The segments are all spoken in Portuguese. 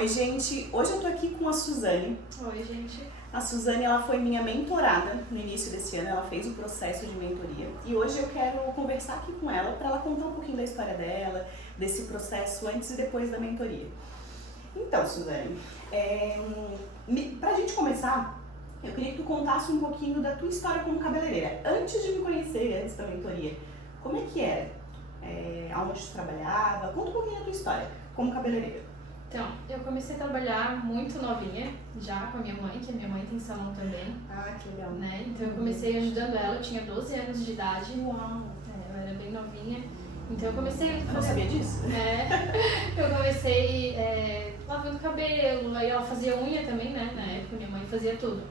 Oi, gente. Hoje eu tô aqui com a Suzane. Oi, gente. A Suzane, ela foi minha mentorada no início desse ano, ela fez o processo de mentoria. E hoje eu quero conversar aqui com ela para ela contar um pouquinho da história dela, desse processo antes e depois da mentoria. Então, Suzane, pra gente começar, eu queria que tu contasse um pouquinho da tua história como cabeleireira. Antes de me conhecer, antes da mentoria, como é que era? Aonde tu trabalhava? Conta um pouquinho da tua história como cabeleireira. Então, eu comecei a trabalhar muito novinha, já com a minha mãe, que a minha mãe tem salão também. Ah, que legal. Né? Então eu comecei ajudando ela, eu tinha 12 anos de idade. Uau! Eu era bem novinha. Então eu comecei a Eu não sabia disso? Eu comecei lavando cabelo, aí ela fazia unha também, né? Na época minha mãe fazia tudo.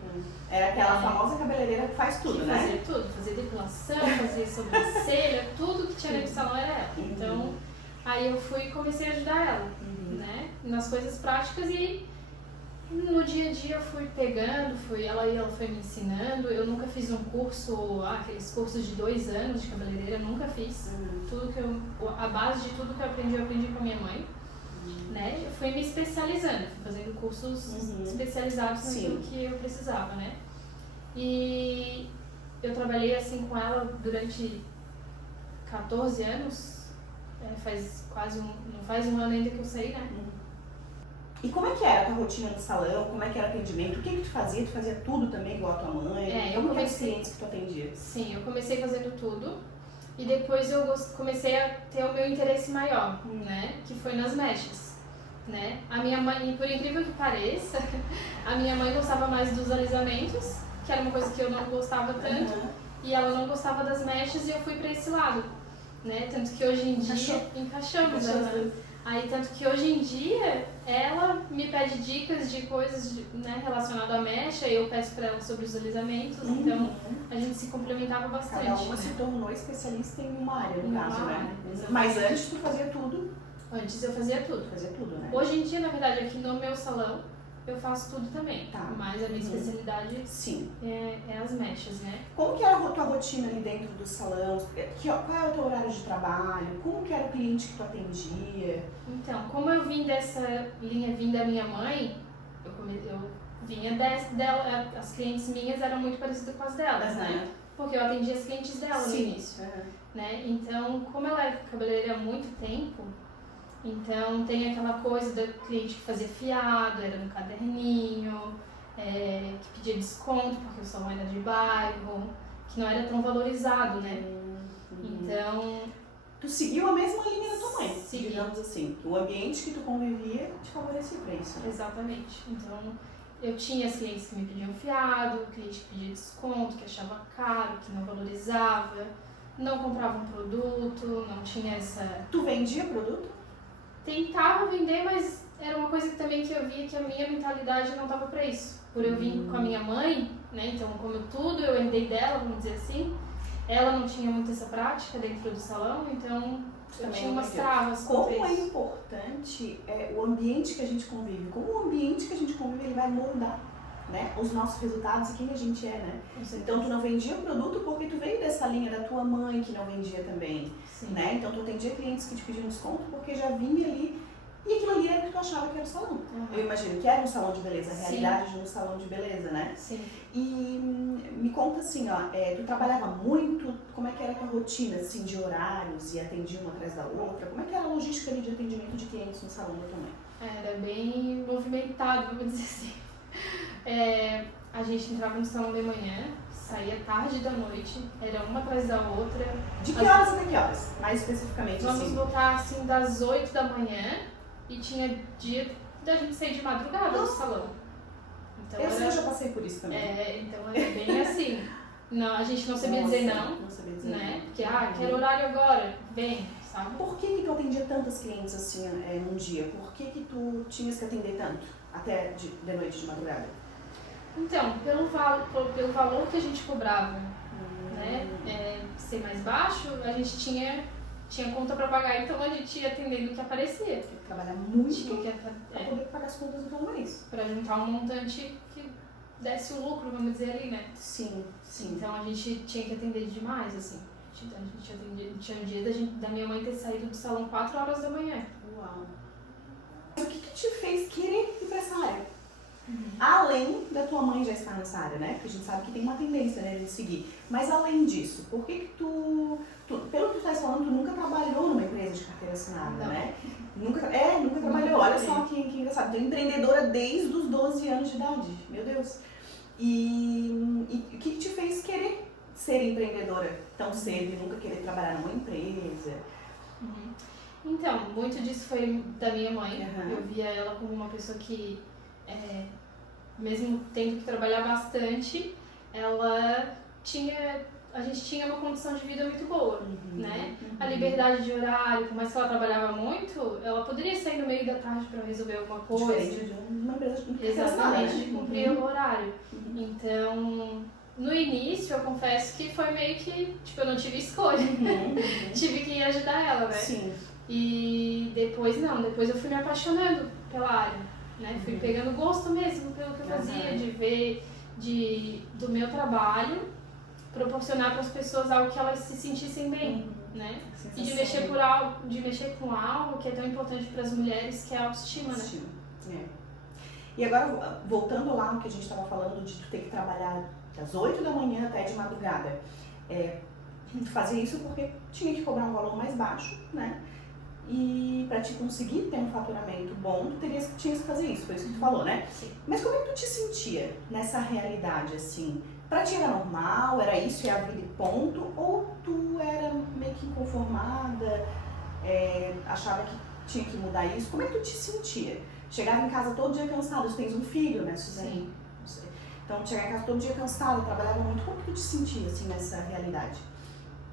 Era aquela famosa cabeleireira que faz tudo, né? Fazia tudo, fazia depilação, fazia sobrancelha, tudo que tinha no salão era ela. Então, aí eu fui e comecei a ajudar ela, né? Nas coisas práticas e no dia a dia eu fui pegando, ela foi me ensinando. Eu nunca fiz um curso, aqueles cursos de 2 anos de cabeleireira, eu nunca fiz. A base de tudo que eu aprendi com a minha mãe. Né? Eu fui me especializando, fui fazendo cursos especializados naquilo que eu precisava, né? E eu trabalhei assim com ela durante 14 anos, não faz um ano ainda que eu saí, né? E como é que era a tua rotina no salão? Como é que era o atendimento? O que tu fazia? Tu fazia tudo também igual a tua mãe? Eu comecei... os clientes que tu atendia? Sim, eu comecei fazendo tudo e depois eu comecei a ter o meu interesse maior, né? Que foi nas mechas, né? A minha mãe, por incrível que pareça, a minha mãe gostava mais dos alisamentos, que era uma coisa que eu não gostava tanto, e ela não gostava das mechas e eu fui pra esse lado, né? Tanto que hoje em dia encaixamos. Aí, tanto que hoje em dia, ela me pede dicas de coisas relacionadas à mecha e eu peço pra ela sobre os alisamentos, então a gente se complementava bastante. Cada uma se tornou especialista em uma área, no caso, né? Exatamente. Mas antes tu fazia tudo? Antes eu fazia tudo. Fazia tudo, né? Hoje em dia, na verdade, aqui no meu salão, eu faço tudo também, mas a minha especialidade é as mechas, né? Como que era a tua rotina ali dentro do salão? Qual é o teu horário de trabalho? Como que era o cliente que tu atendia? Então, como eu vim dessa linha da minha mãe, eu vinha dela, as clientes minhas eram muito parecidas com as delas, né? Porque eu atendia as clientes dela no início, né? Então, como ela é cabeleireira há muito tempo, então tem aquela coisa da cliente que fazia fiado, era no caderninho, que pedia desconto porque o salão era de bairro, que não era tão valorizado, né? Então... Tu seguiu a mesma linha da tua mãe, Segui. digamos assim. O ambiente que tu convivia te favorecia pra isso. Exatamente. Então, eu tinha as clientes que me pediam fiado, cliente que pedia desconto, que achava caro, que não valorizava, não comprava um produto, não tinha essa... Tu vendia produto? Tentava vender, mas era uma coisa também que eu via que a minha mentalidade não estava para isso. Por eu vir com a minha mãe, né? Então, como eu herdei dela, vamos dizer assim, ela não tinha muito essa prática dentro do salão, então eu tinha umas travas. Como é importante o ambiente que a gente convive, como o ambiente que a gente convive ele vai moldar, né, os nossos resultados e quem a gente é, né? Então tu não vendia o produto porque tu veio dessa linha da tua mãe que não vendia também, né? Então tu atendia clientes que te pediam desconto porque já vinha ali e aquilo ali era o que tu achava que era o salão. Eu imagino que era um salão de beleza, a realidade de um salão de beleza, né? Sim. E me conta assim, tu trabalhava muito, como é que era a tua rotina, assim, de horários e atendia uma atrás da outra? Como é que era a logística ali de atendimento de clientes no salão da tua mãe? Era bem movimentado, vamos dizer assim. A gente entrava no salão de manhã, saía tarde da noite, era uma atrás da outra. De que horas até que horas? Mais especificamente, Vamos voltar assim das 8 da manhã e tinha dia da gente sair de madrugada do salão. Então, eu já passei por isso também. Então era bem assim. Não, a gente não sabia dizer não. Não sabia dizer né? Porque, quero horário agora, vem, sabe? Por que tu atendia tantas clientes assim num dia? Por que tu tinhas que atender tanto? Até de noite, de madrugada? Então, pelo valor que a gente cobrava, né? Ser mais baixo, a gente tinha conta para pagar, então a gente ia atendendo o que aparecia. Tinha que trabalhar muito para poder pagar as contas do teu mês. Para juntar um montante que desse o lucro, vamos dizer ali, né? Sim. Então a gente tinha que atender demais, assim. A gente atendia, tinha um dia da minha mãe ter saído do salão 4 horas da manhã. Uau! o que te fez querer ir para essa área? Além da tua mãe já estar nessa área, né? Porque a gente sabe que tem uma tendência, né, de seguir. Mas além disso, por que tu pelo que tu estás falando, tu nunca trabalhou numa empresa de carteira assinada, né? Nunca trabalhou. Olha só que engraçado. Tu é empreendedora desde os 12 anos de idade. Meu Deus. E o que te fez querer ser empreendedora tão cedo e nunca querer trabalhar numa empresa? Então, muito disso foi da minha mãe. Eu via ela como uma pessoa que, mesmo tendo que trabalhar bastante, a gente tinha uma condição de vida muito boa, né? A liberdade de horário, por mais que ela trabalhava muito, ela poderia sair no meio da tarde para resolver alguma coisa. Diferente de uma empresa de exatamente, de cumprir o horário. Então, no início, eu confesso que foi meio que, tipo, eu não tive escolha. Tive que ir ajudar ela, né? Sim. E depois eu fui me apaixonando pela área, né? Fui pegando gosto mesmo pelo que eu fazia, de ver do meu trabalho proporcionar para as pessoas algo que elas se sentissem bem, né? E de mexer com algo que é tão importante para as mulheres, que é a autoestima, né? E agora, voltando lá no que a gente estava falando de tu ter que trabalhar das 8 da manhã até de madrugada, tu fazia isso porque tinha que cobrar um valor mais baixo, né? E para te conseguir ter um faturamento bom, tu tinha que fazer isso, foi isso que tu falou, né? Sim. Mas como é que tu te sentia nessa realidade, assim? Pra ti era normal, era isso e a vida e ponto? Ou tu era meio que inconformada, achava que tinha que mudar isso? Como é que tu te sentia? Chegava em casa todo dia cansada, tu tens um filho, né, Suzane? Sim. Então, chegar em casa todo dia cansada, trabalhava muito, como que tu te sentia, assim, nessa realidade?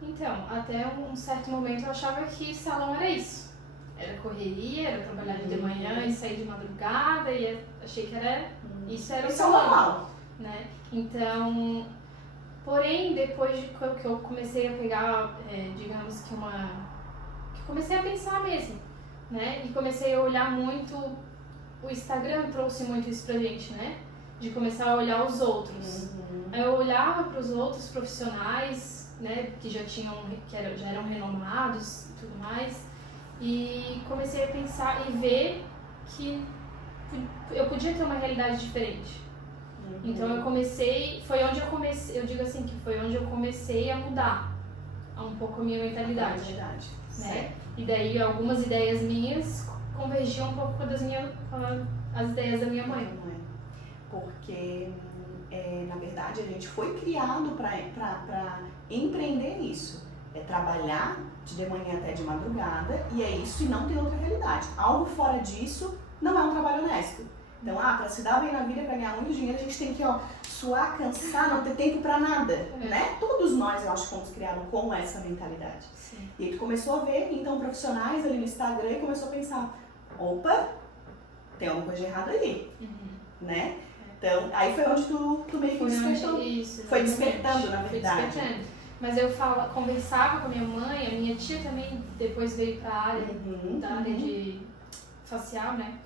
Então, até um certo momento eu achava que salão era isso. Era correria, era trabalhar de manhã e sair de madrugada, e achei que isso era o salão. Normal. Né? Então, porém, depois de que eu comecei a pegar, digamos que comecei a pensar mesmo, né? E comecei a olhar muito, o Instagram trouxe muito isso pra gente, né? De começar a olhar os outros. Aí eu olhava para os outros profissionais, né? Que já eram renomados e tudo mais, e comecei a pensar e ver que eu podia ter uma realidade diferente. Então eu digo assim, que foi onde eu comecei a mudar um pouco a minha mentalidade, né? E daí algumas ideias minhas convergiam um pouco com as ideias da minha mãe. Porque, na verdade, a gente foi criado para empreender isso. É trabalhar de manhã até de madrugada, e é isso e não tem outra realidade. Algo fora disso não é um trabalho honesto. Então, para se dar bem na vida, para ganhar muito dinheiro, a gente tem que suar, cansar, não ter tempo para nada, né? Todos nós, eu acho, fomos criados com essa mentalidade. Sim. E aí tu começou a ver, então, profissionais ali no Instagram e começou a pensar, opa, tem alguma coisa de errado aí, né? Então, aí foi onde tu meio que despertou. Foi despertando, na verdade. Foi despertando. Mas eu conversava com a minha mãe, a minha tia também depois veio para a área, da área de facial, né?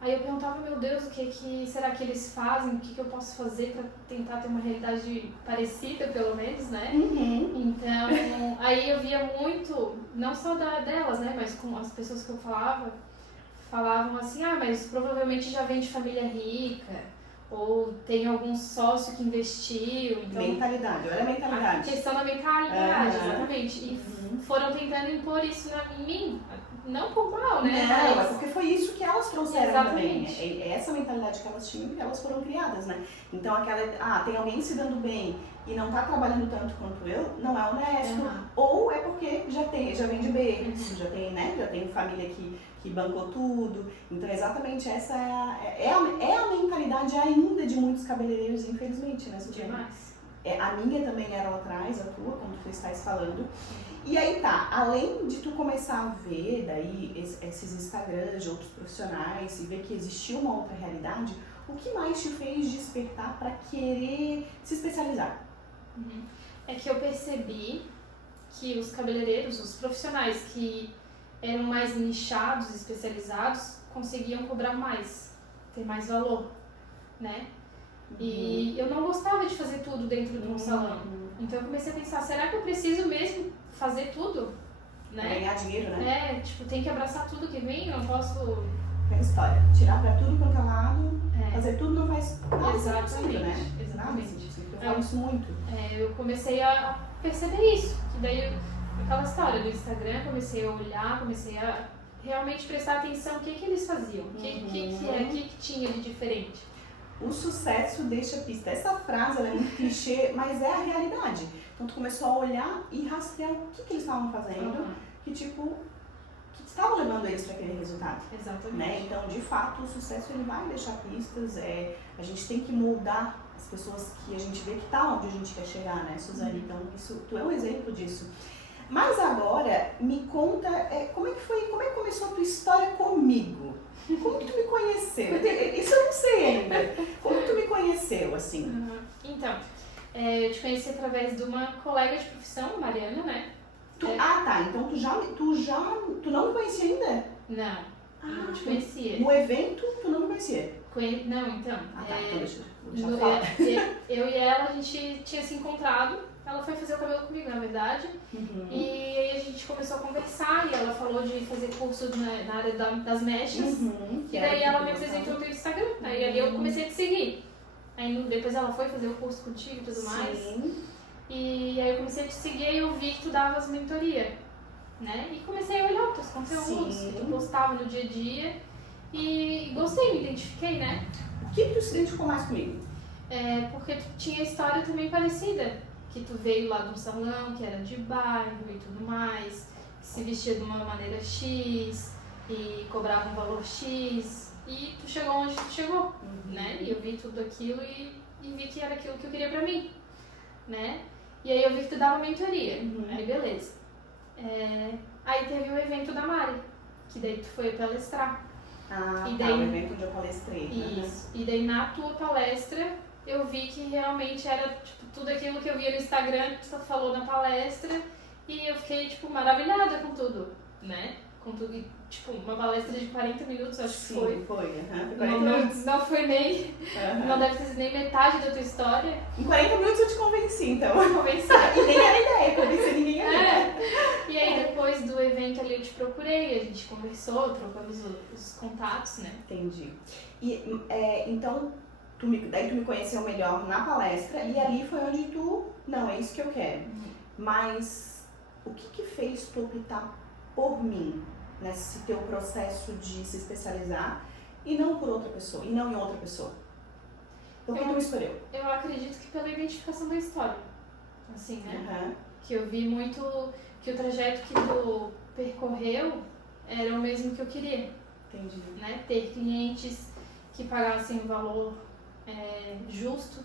Aí eu perguntava, meu Deus, o que será que eles fazem? O que eu posso fazer para tentar ter uma realidade parecida, pelo menos, né? Então, aí eu via muito, não só delas, né? Mas com as pessoas que eu falavam assim, mas provavelmente já vem de família rica, ou tem algum sócio que investiu. Então, mentalidade, olha a mentalidade. A questão da mentalidade, exatamente. E foram tentando impor isso em mim. Não por mal, né? Não, é porque foi isso que elas trouxeram exatamente. Também. É essa mentalidade que elas tinham, que elas foram criadas, né? Então tem alguém se dando bem e não tá trabalhando tanto quanto eu, não é honesto. Ou é porque já vem de berço, já tem, né? Já tem família que bancou tudo. Então exatamente essa é a mentalidade ainda de muitos cabeleireiros, infelizmente, né? Demais. A minha também era lá atrás, a tua, como tu estás falando. E aí além de tu começar a ver daí esses Instagrams de outros profissionais e ver que existia uma outra realidade, o que mais te fez despertar para querer se especializar? É que eu percebi que os cabeleireiros, os profissionais que eram mais nichados, especializados, conseguiam cobrar mais, ter mais valor, né? E eu não gostava de fazer tudo dentro de um salão. Então eu comecei a pensar, será que eu preciso mesmo fazer tudo? Né? Ganhar dinheiro, né? Tem que abraçar tudo que vem, eu não posso aquela história, tirar pra tudo quanto é lado, fazer tudo não faz nada. Exatamente, Né? exatamente. Eu falo isso muito. Eu comecei a perceber isso, que daí aquela história do Instagram, comecei a olhar, comecei a realmente prestar atenção no que eles faziam, o que tinha de diferente. O sucesso deixa pista. Essa frase ela é muito clichê, mas é a realidade. Então tu começou a olhar e rastrear o que eles estavam fazendo, que estavam levando eles para aquele resultado. Exatamente. Né? Então, de fato, o sucesso ele vai deixar pistas. A gente tem que moldar as pessoas que a gente vê que tá onde a gente quer chegar, né, Suzane? Então, tu é um exemplo disso. Mas agora, me conta, como é que começou a tua história comigo? Como que tu me conheceu? Isso eu não sei ainda. Como que tu me conheceu, assim? Então, eu te conheci através de uma colega de profissão, Mariana, né? Tá. Então tu não me conhecia ainda? Não, não te conhecia. No evento, tu não me conhecia? Não, então. Então deixa eu falar. Eu e ela, a gente tinha se encontrado. Ela foi fazer o cabelo comigo, na verdade. E aí a gente começou a conversar e ela falou de fazer curso na área das mechas. E daí ela me apresentou o teu Instagram. Aí ali eu comecei a te seguir. Aí depois ela foi fazer o curso contigo e tudo mais. E aí eu comecei a te seguir e eu vi que tu davas mentoria, né? E comecei a olhar os teus conteúdos que tu postava no dia a dia. E gostei, me identifiquei, né? O que tu se identificou mais comigo? Porque tu tinha história também parecida. Que tu veio lá de um salão que era de bairro e tudo mais, que se vestia de uma maneira X e cobrava um valor X e tu chegou onde tu chegou, né? E eu vi tudo aquilo e vi que era aquilo que eu queria pra mim, né? E aí eu vi que tu dava mentoria, aí beleza. Aí teve o evento da Mari, que daí tu foi palestrar. E daí, o evento onde eu palestrei. Isso, e daí na tua palestra eu vi que realmente era tipo, tudo aquilo que eu via no Instagram que você falou na palestra e eu fiquei tipo maravilhada com tudo, né? Com tudo, tipo, uma palestra de 40 minutos, acho que foi. Foi. Não foi nem, não deve ter sido nem metade da tua história. Em 40 minutos eu te convenci, então. Eu convenci. E nem era ideia, convencer ninguém era. E aí depois do evento ali eu te procurei, a gente conversou, trocamos os contatos, né? Entendi. E então... Daí tu me conheceu melhor na palestra e ali foi onde não, é isso que eu quero. Mas o que fez tu optar por mim nesse teu processo de se especializar e não por outra pessoa, e não em outra pessoa? Por que tu me escolheu? Eu acredito que pela identificação da história, assim, né? Que eu vi muito que o trajeto que tu percorreu era o mesmo que eu queria. Entendi. Né? Ter clientes que pagassem o valor justo,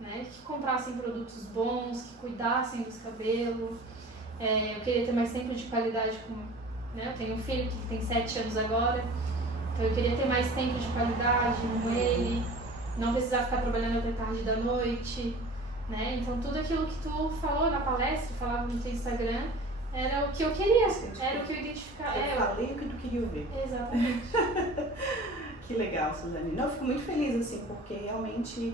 né? Que comprassem produtos bons, que cuidassem dos cabelos. Eu queria ter mais tempo de qualidade né? Eu tenho um filho que tem 7 anos agora, então eu queria ter mais tempo de qualidade com ele, não precisar ficar trabalhando até tarde da noite, né? Então tudo aquilo que tu falou na palestra, falava no teu Instagram, era o que eu queria, era o que eu identificava. Eu falei o que tu queria ouvir. Exatamente. Que legal, Suzane. Não, eu fico muito feliz, assim, porque realmente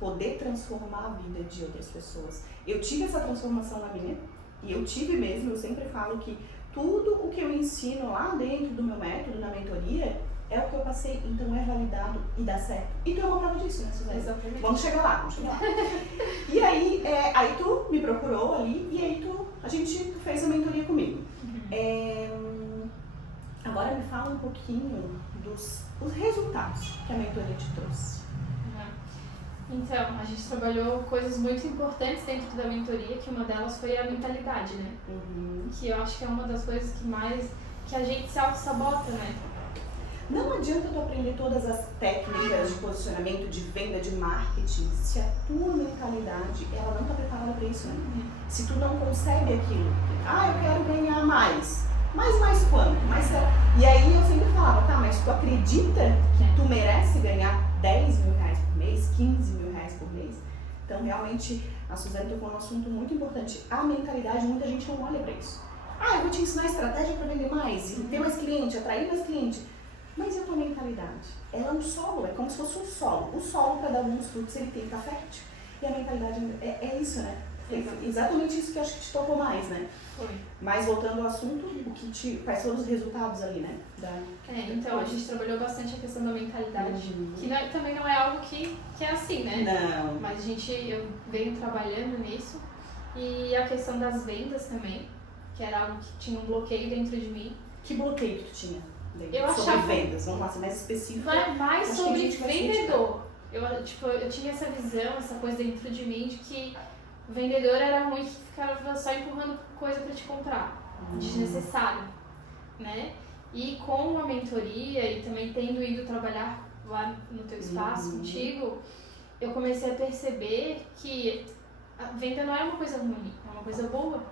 poder transformar a vida de outras pessoas. Eu tive essa transformação na minha, e eu tive mesmo, eu sempre falo que tudo o que eu ensino lá dentro do meu método, na mentoria, é o que eu passei, então é validado e dá certo. E tu é uma prova disso, né, Suzane? Exatamente. Vamos chegar lá. E aí, aí tu me procurou ali, e aí tu fez a mentoria comigo. Agora me fala um pouquinho dos resultados que a mentoria te trouxe. Então, a gente trabalhou coisas muito importantes dentro da mentoria, que uma delas foi a mentalidade, né? Que eu acho que é uma das coisas que a gente se auto-sabota, né? Não adianta tu aprender todas as técnicas de posicionamento, de venda, de marketing, se a tua mentalidade, ela não está preparada para isso, né? Se tu não consegue aquilo, eu quero ganhar mais. Mais quanto? E aí eu sempre falava, mas tu acredita que tu merece ganhar 10 mil reais por mês, 15 mil reais por mês? Então realmente a Suzane tocou num assunto muito importante. A mentalidade, muita gente não olha para isso. Eu vou te ensinar estratégia para vender mais, ter mais cliente, atrair mais cliente. Mas e a tua mentalidade? Ela é um solo, é como se fosse um solo. O solo, para dar alguns frutos, ele tem que estar fértil. E a mentalidade é isso, né? exatamente isso que eu acho que te tocou mais, né? Foi. Mas voltando ao assunto, quais foram os resultados ali, né? Então a gente trabalhou bastante a questão da mentalidade, Uhum. que também não é algo que é assim, né? Não. Mas eu venho trabalhando nisso. E a questão das vendas também, que era algo que tinha um bloqueio dentro de mim. Que bloqueio que tu tinha? Eu sobre achava... vendas, vamos lá, ser mais específico. Mais sobre vendedor. Eu tinha essa visão, essa coisa dentro de mim de que vendedor era ruim, que ficava só empurrando coisa para te comprar, desnecessário, né? E com a mentoria e também tendo ido trabalhar lá no teu espaço contigo, eu comecei a perceber que a venda não é uma coisa ruim, é uma coisa boa,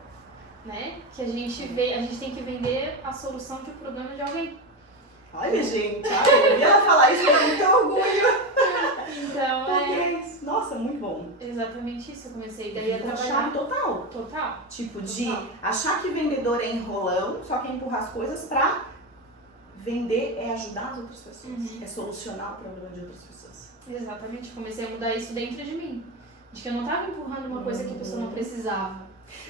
né? Que a gente tem que vender a solução de um problema de alguém. Olha, gente, eu vi ela falar isso com muito orgulho. Então, Nossa, muito bom. Exatamente isso, eu comecei daí a trabalhar. Chave total. Total. Tipo, Total. de achar que vendedor é enrolão, só quer empurrar as coisas pra vender é ajudar as outras pessoas. É solucionar o problema de outras pessoas. Exatamente, comecei a mudar isso dentro de mim. De que eu não tava empurrando uma coisa que a pessoa não precisava.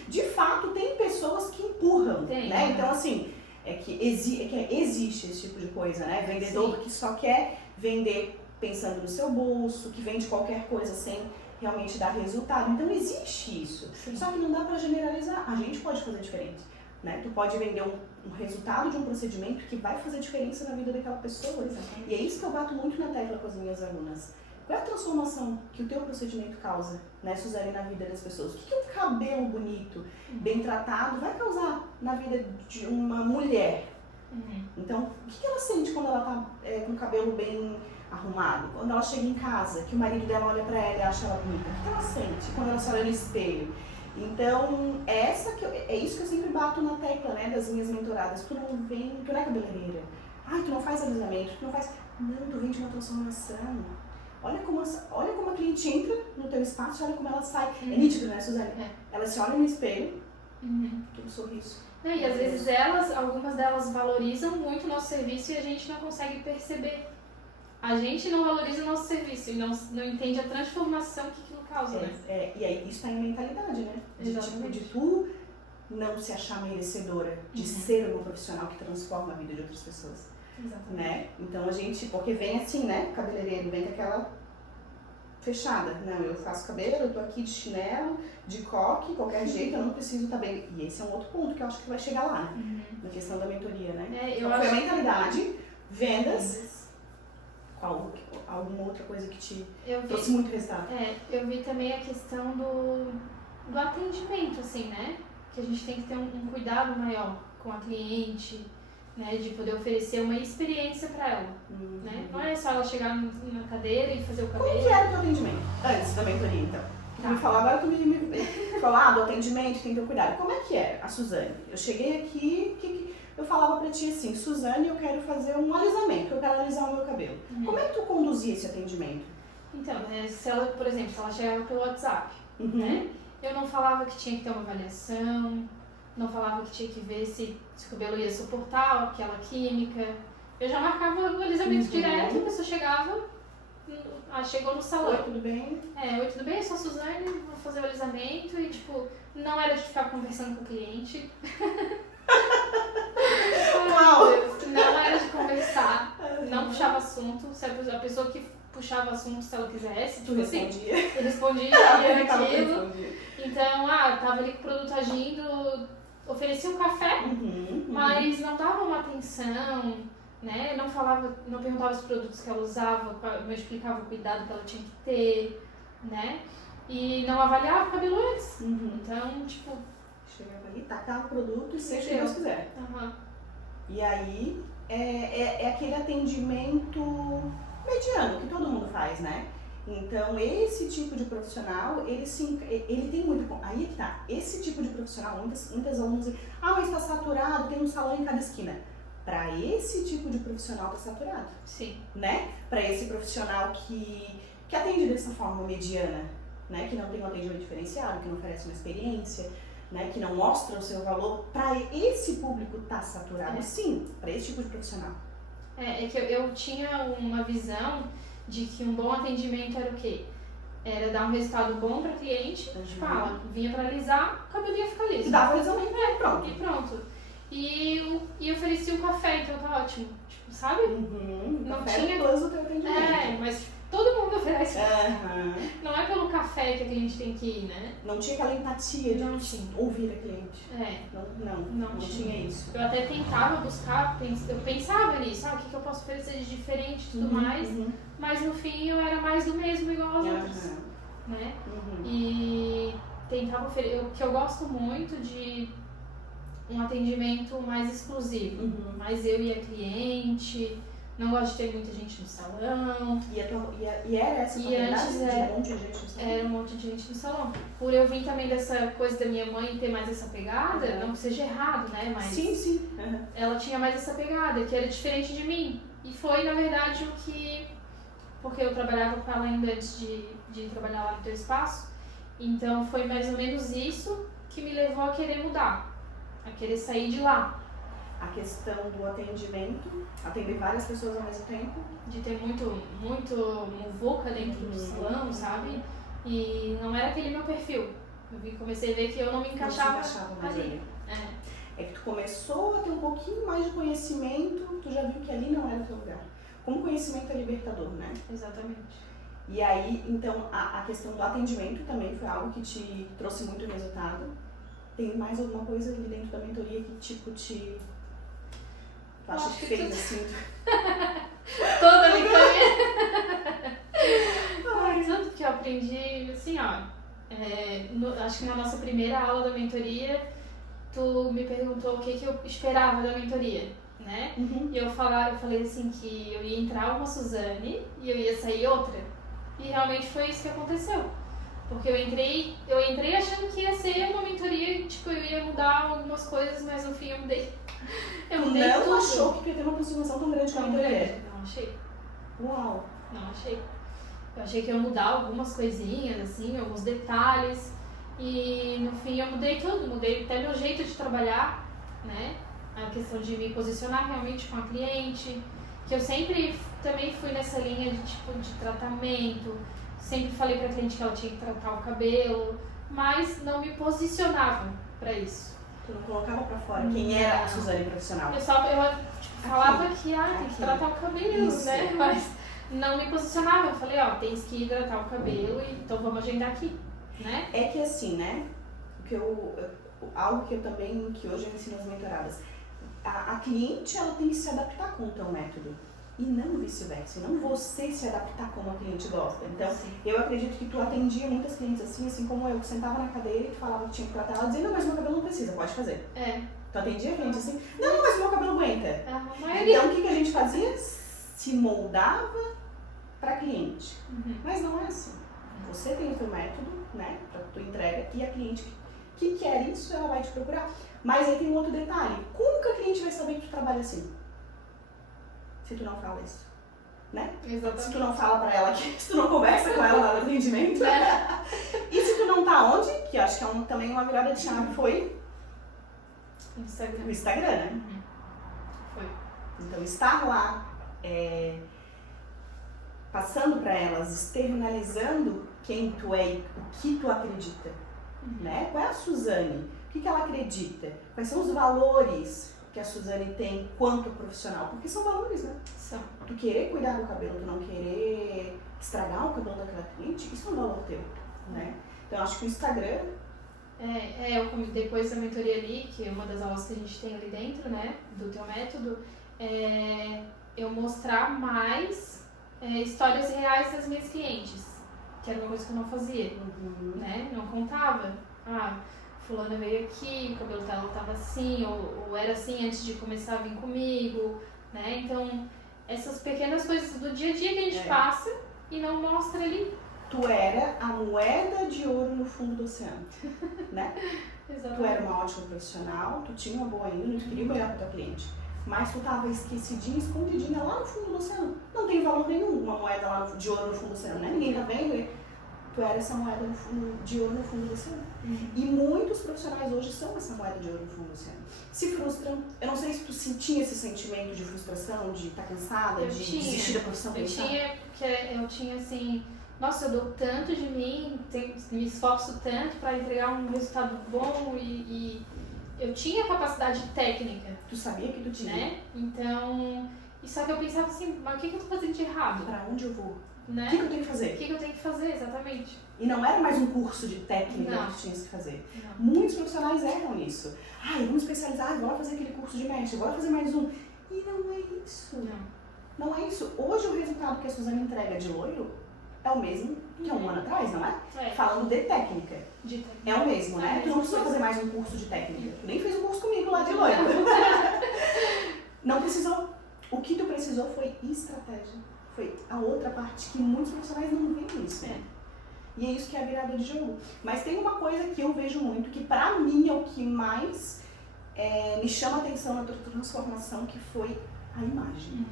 De fato, tem pessoas que empurram, né? Então, assim, existe esse tipo de coisa, né? Vendedor que só quer vender pensando no seu bolso, que vende qualquer coisa sem realmente dar resultado. Então, existe isso. Sim. Só que não dá pra generalizar. A gente pode fazer diferente, né? Tu pode vender um resultado de um procedimento que vai fazer diferença na vida daquela pessoa. Exatamente. E é isso que eu bato muito na tecla com as minhas alunas. Qual é a transformação que o teu procedimento causa, né, Suzane, na vida das pessoas? O que um cabelo bonito, bem tratado, vai causar na vida de uma mulher? Então, o que ela sente quando ela tá com o cabelo bem arrumado? Quando ela chega em casa, que o marido dela olha pra ela e acha ela bonita? O que ela sente quando ela se olha no espelho? Então, é isso que eu sempre bato na tecla, né, das minhas mentoradas. Tu não é cabeleireira. Ai, tu não faz alisamento, tu não faz... Não, tu vende uma transformação. Olha como a cliente entra no teu espaço e olha como ela sai. É nítido, né, Suzane? Ela se olha no espelho, tem um sorriso. E às vezes algumas delas valorizam muito o nosso serviço e a gente não consegue perceber. A gente não valoriza o nosso serviço e não entende a transformação que aquilo causa, né? E aí isso tá em mentalidade, né? De tu não se achar merecedora de ser uma profissional que transforma a vida de outras pessoas. Exatamente. Né? Então a gente, porque vem assim, né, o cabeleireiro vem com aquela fechada, não, eu faço cabelo, eu tô aqui de chinelo, de coque, qualquer jeito, eu não preciso estar bem. E esse é um outro ponto que eu acho que vai chegar lá, né? Na questão da mentoria, né? Eu acho foi a mentalidade, vendas, alguma outra coisa que te trouxe muito resultado? Eu vi também a questão do atendimento, assim, né? Que a gente tem que ter um cuidado maior com a cliente, né, de poder oferecer uma experiência para ela, né? Não é só ela chegar na cadeira e fazer o cabelo. Como que era o teu atendimento antes da mentoria, então? Tu me falou, agora tu me falou, do atendimento, tem que ter cuidado. Como é que era a Suzane? Eu cheguei aqui, eu falava pra ti assim, Suzane, eu quero fazer um alisamento, eu quero alisar o meu cabelo. Como é que tu conduzia esse atendimento? Então, se ela, por exemplo, se ela chegava pelo WhatsApp, né? Eu não falava que tinha que ter uma avaliação, não falava que tinha que ver se o cabelo ia suportar aquela química. Eu já marcava o alisamento direto e a pessoa chegava, chegou no salão. Oi, tudo bem? Oi, tudo bem? Eu sou a Suzane, vou fazer o alisamento e, tipo, não era de ficar conversando com o cliente. Não era de conversar, não puxava assunto. Se a pessoa que puxava assunto, se ela quisesse, tu respondia. Eu respondia aquilo. Então, tava ali com o produto agindo, oferecia um café, mas não dava uma atenção, né? Não perguntava os produtos que ela usava, não explicava o cuidado que ela tinha que ter, né? E não avaliava o cabelo antes. Então, tipo... Chegava ali, tacava o produto e seja o que Deus quiser. E aí, é aquele atendimento mediano que todo mundo faz, né? Então, esse tipo de profissional, ele tem muito... Aí que tá, esse tipo de profissional, muitas alunas dizem, mas está saturado, tem um salão em cada esquina. Para esse tipo de profissional tá saturado. Sim. Né? Para esse profissional que atende dessa forma mediana, né? Que não tem um atendimento diferenciado, que não oferece uma experiência, né? Que não mostra o seu valor. Para esse público tá saturado, sim, para esse tipo de profissional. É que eu tinha uma visão de que um bom atendimento era o quê? era dar um resultado bom pra cliente, tipo, ela vinha pra alisar, o cabelo ia ficar liso. E dava alisamento, pronto. E pronto. E oferecia um café, então tá ótimo. Tipo, sabe? Não Café tinha plus o teu atendimento. mas tipo, todo mundo oferece. Uhum. Não é pelo café que a cliente tem que ir, né? Não tinha aquela empatia de Não tinha. ouvir a cliente. Não tinha isso. Eu até tentava buscar, eu pensava nisso, o que eu posso oferecer de diferente e tudo mais, mas no fim eu era mais do mesmo, igual as outras, né? E tentava oferecer, o que eu gosto muito de um atendimento mais exclusivo, mais eu e a cliente, não gosto de ter muita gente no salão. E era essa comunidade de um monte de gente no salão? Era um monte de gente no salão. Por eu vir também dessa coisa da minha mãe ter mais essa pegada, não que seja errado, né? Mas sim. ela tinha mais essa pegada, que era diferente de mim. E foi, na verdade, o que... Porque eu trabalhava com ela ainda antes de trabalhar lá no teu espaço. Então foi mais ou menos isso que me levou a querer mudar, a querer sair de lá. A questão do atendimento, atender várias pessoas ao mesmo tempo. De ter muito muvuca dentro do salão, sabe? E não era aquele meu perfil. Eu comecei a ver que eu não me encaixava ali. É que tu começou a ter um pouquinho mais de conhecimento, tu já viu que ali não era o teu lugar. Como conhecimento é libertador, né? Exatamente. E aí, então, a questão do atendimento também foi algo que te trouxe muito resultado. Tem mais alguma coisa ali dentro da mentoria que, tipo, tu acha que fez assim? Toda a mentoria. Tanto que eu aprendi, assim, acho que na nossa primeira aula da mentoria, tu me perguntou o que eu esperava da mentoria, né? E eu falei assim que eu ia entrar uma Suzane e eu ia sair outra. E realmente foi isso que aconteceu. Porque eu entrei achando que ia ser uma mentoria, tipo, eu ia mudar algumas coisas, mas no fim eu mudei. Não tudo. achou que ia ter uma transformação tão grande como a mentoria? Não achei. Uau! Não achei. Eu achei que ia mudar algumas coisinhas, assim, alguns detalhes. E no fim eu mudei tudo, mudei até meu jeito de trabalhar, né? A questão de me posicionar realmente com a cliente, que eu sempre também fui nessa linha de tipo de tratamento, sempre falei pra cliente que ela tinha que tratar o cabelo, mas não me posicionava pra isso. Tu não colocava pra fora quem era a Suzane profissional? Eu falava que tem que tratar o cabelo, isso, né? Mas não me posicionava, eu falei, tens que hidratar o cabelo, então vamos agendar aqui, né? É que assim, né? Algo que hoje eu ensino as mentoradas, a cliente ela tem que se adaptar com o teu método e não vice-versa, e não você se adaptar como a cliente gosta. Então, eu acredito que tu atendia muitas clientes assim como eu, que sentava na cadeira e tu falava que tinha que tratar, ela dizia, não, mas meu cabelo não precisa, pode fazer. Tu atendia a cliente assim, não, mas meu cabelo aguenta. Então, o que a gente fazia? Se moldava pra cliente. Mas não é assim. Você tem o teu método, né, pra tua entrega, e a cliente que quer isso, ela vai te procurar. Mas aí tem um outro detalhe. Como que a cliente vai saber que tu trabalha assim? Se tu não fala isso, né? Exatamente. Se tu não fala pra ela, se tu não conversa com ela lá no atendimento. E se tu não tá onde, que eu acho que também uma virada de chave foi o Instagram, né? Foi. Então estar lá, passando pra elas, externalizando quem tu é e o que tu acredita, né? Qual é a Suzane? O que ela acredita? Quais são os valores que a Suzane tem quanto profissional? Porque são valores, né? São. Tu querer cuidar do cabelo, tu não querer estragar o cabelo daquela cliente, isso é um valor teu, né? Então, eu acho que o Instagram... depois da mentoria ali, que é uma das aulas que a gente tem ali dentro, né, do teu método, eu mostrar mais histórias reais das minhas clientes, que era uma coisa que eu não fazia, né? Não contava. Fulana veio aqui, o cabelo dela tava assim, ou era assim antes de começar a vir comigo, né? Então, essas pequenas coisas do dia a dia que a gente passa e não mostra ali. Tu era a moeda de ouro no fundo do oceano, né? Exatamente. Tu era uma ótima profissional, tu tinha uma boa índole, tu queria melhor para tua cliente. Mas tu tava esquecidinha, escondidinha lá no fundo do oceano. Não tem valor nenhum uma moeda lá de ouro no fundo do oceano, né? Ninguém tá vendo. Tu era essa moeda de ouro no fundo do oceano. E muitos profissionais hoje são essa moeda de ouro no fundo do oceano. Se frustram. Eu não sei se tu sentia esse sentimento de frustração, de estar cansada, de desistir da profissão. Eu tinha assim, nossa, eu dou tanto de mim, me esforço tanto para entregar um resultado bom e eu tinha capacidade técnica. Tu sabia que tu tinha? Né? Então, e só que eu pensava assim, mas o que eu tô fazendo de errado? Pra onde eu vou? Né? O que eu tenho que fazer? O que eu tenho que fazer, exatamente. E não era mais um curso de técnica Não. que tu tinha que fazer. Não. Muitos profissionais erram nisso. Ai, vamos especializar, agora fazer aquele curso de mestre, agora fazer mais um. E não é isso. Não é isso. Hoje o resultado que a Suzane entrega de olho é o mesmo que há um ano atrás, não é? Falando de técnica. É o mesmo, né? Tu não precisa fazer mais um curso de técnica. Tu nem fez um curso comigo lá de loiro. Não precisou. O que tu precisou foi estratégia. Foi a outra parte que muitos profissionais não veem isso, né? E é isso que é a virada de jogo. Mas tem uma coisa que eu vejo muito, que pra mim é o que mais me chama a atenção na tua transformação, que foi a imagem.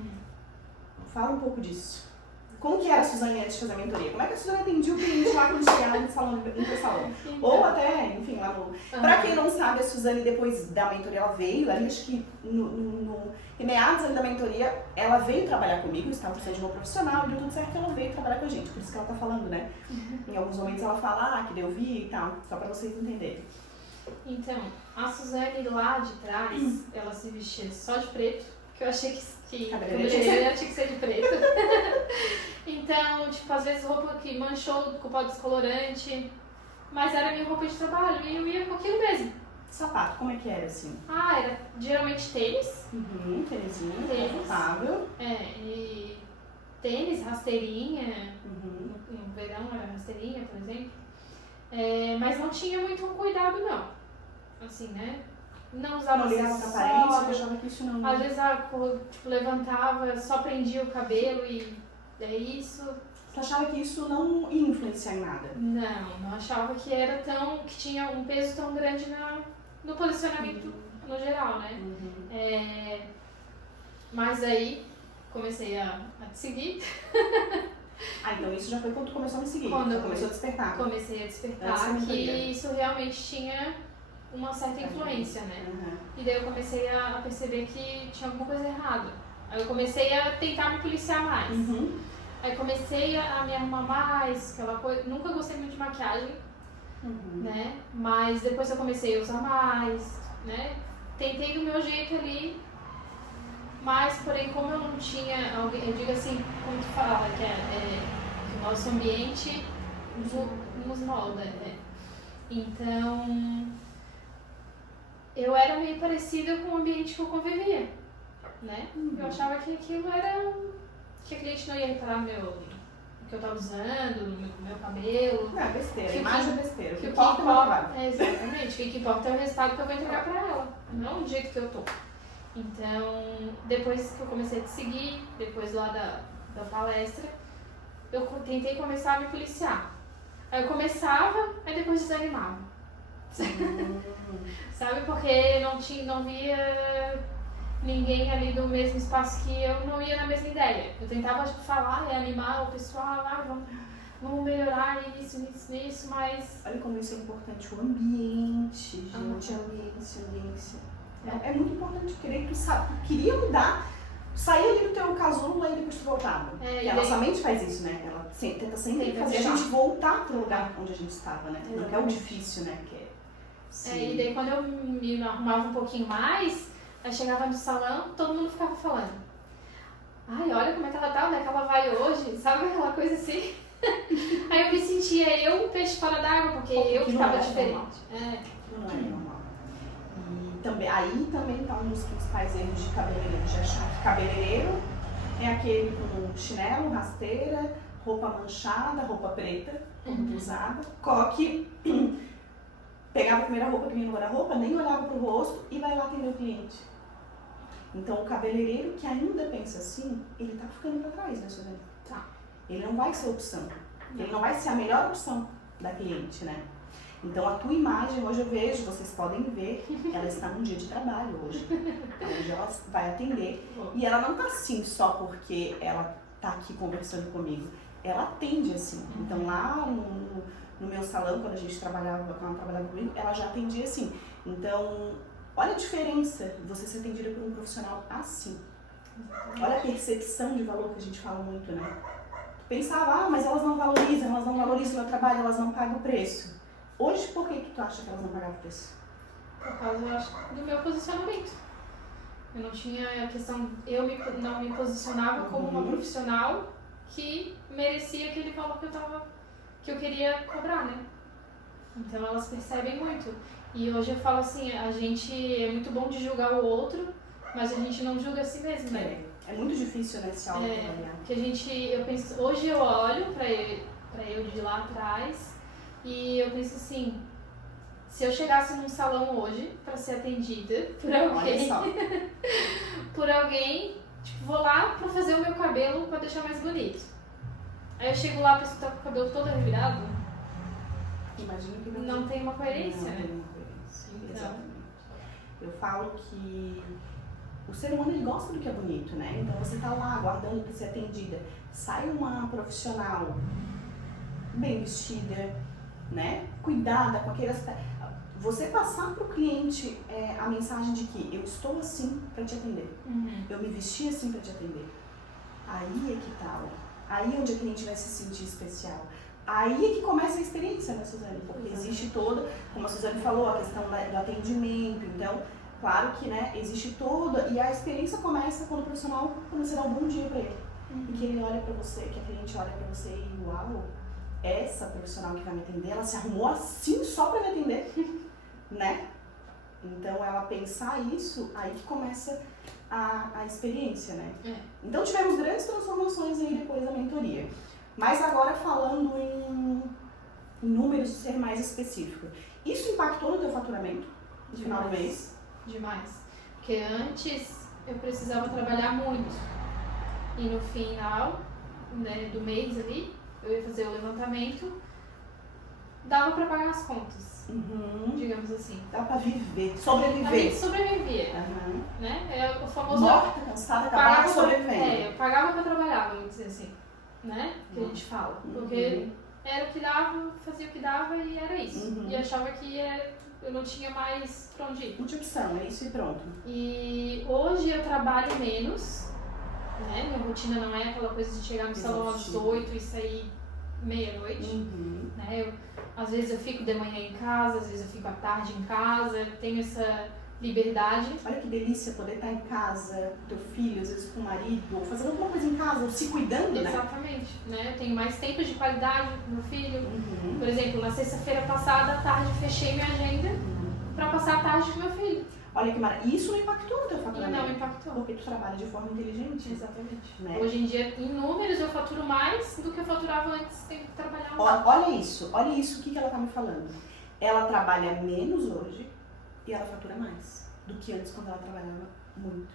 Fala um pouco disso. Como que era a Suzane antes de fazer a mentoria? Como é que a Suzane atendia o cliente lá quando chegava no salão? Então. Ou até, enfim, lá no... Pra quem não sabe, a Suzane, depois da mentoria, ela veio, ali acho que em meados ali da mentoria, ela veio trabalhar comigo, estava precisando de uma profissional, e deu tudo certo, ela veio trabalhar com a gente, por isso que ela tá falando, né? Em alguns momentos ela fala, que deu vi e tal, só pra vocês entenderem. Então, a Suzane lá de trás, ela se vestia só de preto, que eu achei que cabeleireira tinha que ser de preto. Então, tipo, às vezes roupa que manchou com pó descolorante, mas era minha roupa de trabalho e eu ia com aquilo mesmo. Sapato, como é que era assim? Era geralmente tênis. Tênisinho, Tênis. confortável. E tênis, rasteirinha. No verão era rasteirinha, por exemplo. Mas não tinha muito cuidado, não. Assim, né? Não usava não ligava pra aparência, eu achava que isso não... Às vezes tipo, levantava, só prendia o cabelo e é isso. Você achava que isso não ia influenciar em nada? Não achava que era que tinha um peso tão grande no posicionamento no geral, né? Mas aí comecei a te seguir. Então isso já foi quando tu começou a me seguir, quando começou a despertar. Comecei a despertar que isso realmente tinha uma certa influência, né? E daí eu comecei a perceber que tinha alguma coisa errada. Aí eu comecei a tentar me policiar mais. Aí comecei a me arrumar mais, aquela coisa. Nunca gostei muito de maquiagem, né? Mas depois eu comecei a usar mais, né? Tentei do meu jeito ali, mas porém como eu não tinha alguém, eu digo assim, como tu fala, que o nosso ambiente nos molda, né? Então eu era meio parecida com o ambiente que eu convivia, né? Eu achava que aquilo era... que a cliente não ia reparar no que eu tava usando, no meu cabelo. Não, é besteira, imagem é besteira. O que importa é exatamente, o que importa é o resultado que eu vou entregar pra ela, não do jeito que eu tô. Então, depois que eu comecei a te seguir, depois lá da palestra, eu tentei começar a me policiar. Aí eu começava, aí depois desanimava. Sabe, porque não via ninguém ali do mesmo espaço que eu, não ia na mesma ideia. Eu tentava falar e animar o pessoal, vamos melhorar nisso, mas... Olha como isso é importante, o ambiente, gente, ambiência. É muito importante querer que tu queria mudar, sair ali do teu casulo e depois tu voltava. Porque a nossa mente faz isso, né? Ela tenta sempre fazer a gente voltar pro lugar onde a gente estava, né? Porque é o difícil, né? E daí quando eu me arrumava um pouquinho mais, aí chegava no salão, todo mundo ficava falando. Ai, olha como é que ela tá, onde é que ela vai hoje? Sabe aquela coisa assim? Aí eu me sentia um peixe fora d'água, porque eu que tava diferente. Não é normal. E aí também tá um dos principais erros de cabeleireiro, de achar que cabeleireiro é aquele com chinelo, rasteira, roupa manchada, roupa preta, roupa usada, coque, pegava a primeira roupa que vinha no guarda-roupa, nem olhava pro rosto e vai lá atender o cliente. Então o cabeleireiro que ainda pensa assim, ele tá ficando pra trás, né, Suzane? Tá. Ele não vai ser opção. Ele não vai ser a melhor opção da cliente, né? Então a tua imagem, hoje eu vejo, vocês podem ver, ela está num dia de trabalho hoje. Hoje ela vai atender. E ela não tá assim só porque ela tá aqui conversando comigo. Ela atende assim. Então lá no meu salão, quando a gente trabalhava, quando ela trabalhava comigo, ela já atendia assim. Então, olha a diferença de você ser atendida por um profissional assim. Olha a percepção de valor que a gente fala muito, né? pensava, mas elas não valorizam o meu trabalho, elas não pagam o preço. Hoje, por que tu acha que elas não pagavam o preço? Por causa, eu acho, do meu posicionamento. Eu não tinha a questão, não me posicionava como uma profissional que merecia aquele valor que eu queria cobrar, né? Então elas percebem muito. E hoje eu falo assim, a gente é muito bom de julgar o outro, mas a gente não julga a si mesmo, né? É muito difícil, né, se autoavaliar. Porque eu penso, hoje eu olho pra eu de lá atrás e eu penso assim, se eu chegasse num salão hoje pra ser atendida por alguém, por alguém, tipo, vou lá pra fazer o meu cabelo pra deixar mais bonito. Aí eu chego lá, a pessoa tá com o cabelo todo revirado. Imagino que não tem uma coerência, né? Não tem uma coerência, então. Exatamente. Eu falo que o ser humano ele gosta do que é bonito, né? Então você tá lá aguardando pra ser atendida. Sai uma profissional bem vestida, né? Cuidada com aquele aspecto. Você passar pro cliente a mensagem de que eu estou assim pra te atender. Eu me vesti assim pra te atender. Aí é que tá, ó. Aí é onde a cliente vai se sentir especial. Aí é que começa a experiência, né, Suzane? Porque existe toda, como a Suzane falou, a questão do atendimento. Então, claro que, né, existe toda, e a experiência começa quando o profissional, quando você dá um bom dia pra ele. E que ele olha pra você, que a cliente olha pra você e, uau, essa profissional que vai me atender, ela se arrumou assim só pra me atender, né? Então, ela pensar isso, aí que começa a experiência, né? Então, tivemos grandes transformações aí depois da mentoria. Mas agora falando em números, de ser mais específico. Isso impactou no teu faturamento no final do mês? Demais. Porque antes eu precisava trabalhar muito. E no final, né, do mês ali, eu ia fazer o levantamento, dava pra pagar as contas, digamos assim. Dá pra viver, sobreviver. A gente sobrevivia, né? É o famoso... Morta, cansada, acabada, sobrevivendo. Eu pagava pra trabalhar, vamos dizer assim, né? Que a gente fala. Porque era o que dava, fazia o que dava e era isso. E achava que eu não tinha mais pra onde ir. Não tinha opção, é isso e pronto. E hoje eu trabalho menos, né? Minha rotina não é aquela coisa de chegar no salão às 8 e sair meia-noite, né? Às vezes eu fico de manhã em casa, às vezes eu fico à tarde em casa, tenho essa liberdade. Olha que delícia poder estar em casa, com teu filho, às vezes com o marido, ou fazendo alguma coisa em casa, ou se cuidando, né? Exatamente, né? Eu tenho mais tempo de qualidade com meu filho. Por exemplo, na sexta-feira passada, à tarde, fechei minha agenda para passar a tarde com meu filho. Olha que maravilha. Isso não impactou no teu faturamento? Não impactou. Porque tu trabalha de forma inteligente. Exatamente. Né? Hoje em dia, em números, eu faturo mais do que eu faturava antes de trabalhar no Olha isso, o que ela tá me falando. Ela trabalha menos hoje e ela fatura mais do que antes, quando ela trabalhava muito.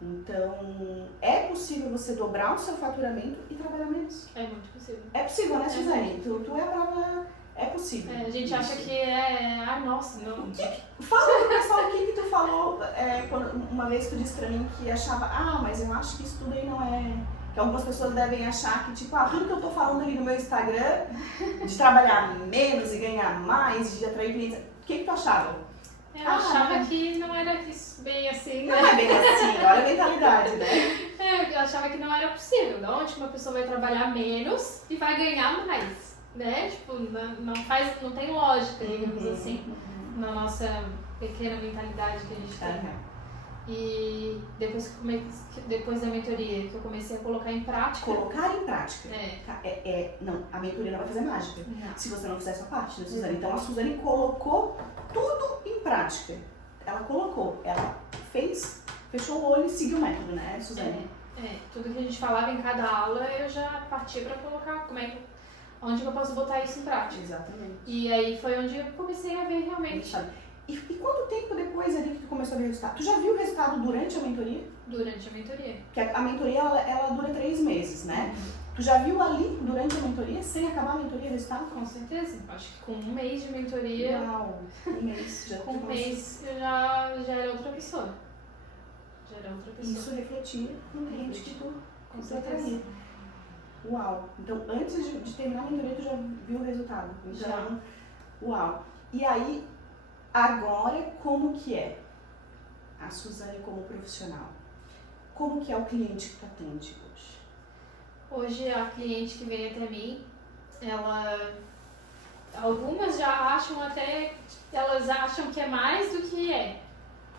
Então, é possível você dobrar o seu faturamento e trabalhar menos. É muito possível. É possível, né, Suzane? Tu é a prova... É possível. A gente acha que nossa, não. Fala pro pessoal o que tu falou uma vez tu disse pra mim que achava, mas eu acho que isso tudo aí não é... Que algumas pessoas devem achar que, tipo, tudo que eu tô falando ali no meu Instagram, de trabalhar menos e ganhar mais, de atrair clientes, o que tu achava? Eu achava que não era bem assim, né? Não é bem assim, olha a mentalidade, né? Eu achava que não era possível. Da onde uma pessoa vai trabalhar menos e vai ganhar mais? Né? Tipo, não tem lógica, digamos assim, na nossa pequena mentalidade que a gente tem. E depois da mentoria, que eu comecei a colocar em prática. Colocar em prática? Não, a mentoria não vai fazer mágica. Se você não fizer a sua parte, né, Suzane? Então a Suzane colocou tudo em prática. Ela colocou, ela fez, fechou o olho e seguiu o método, né, Suzane? Tudo que a gente falava em cada aula, eu já partia pra colocar onde eu posso botar isso em prática. Exatamente. E aí foi onde eu comecei a ver realmente. E quanto tempo depois ali que tu começou a ver o resultado? Tu já viu o resultado durante a mentoria? Durante a mentoria. Porque a mentoria, ela dura 3 meses, né? Tu já viu ali, durante a mentoria, sem acabar a mentoria, o resultado? Com certeza. Acho que com 1 mês de mentoria... Uau, 1 mês. Com 1 mês eu já era outra pessoa. Isso refletia no cliente que tu Com certeza. Uau! Então, antes de terminar a mentoria, tu já viu o resultado? Então, já. Uau! E aí, agora, como que é a Suzane como profissional? Como que é o cliente que tu atende hoje? Hoje a cliente que vem até mim, algumas já acham até, elas acham que é mais do que é.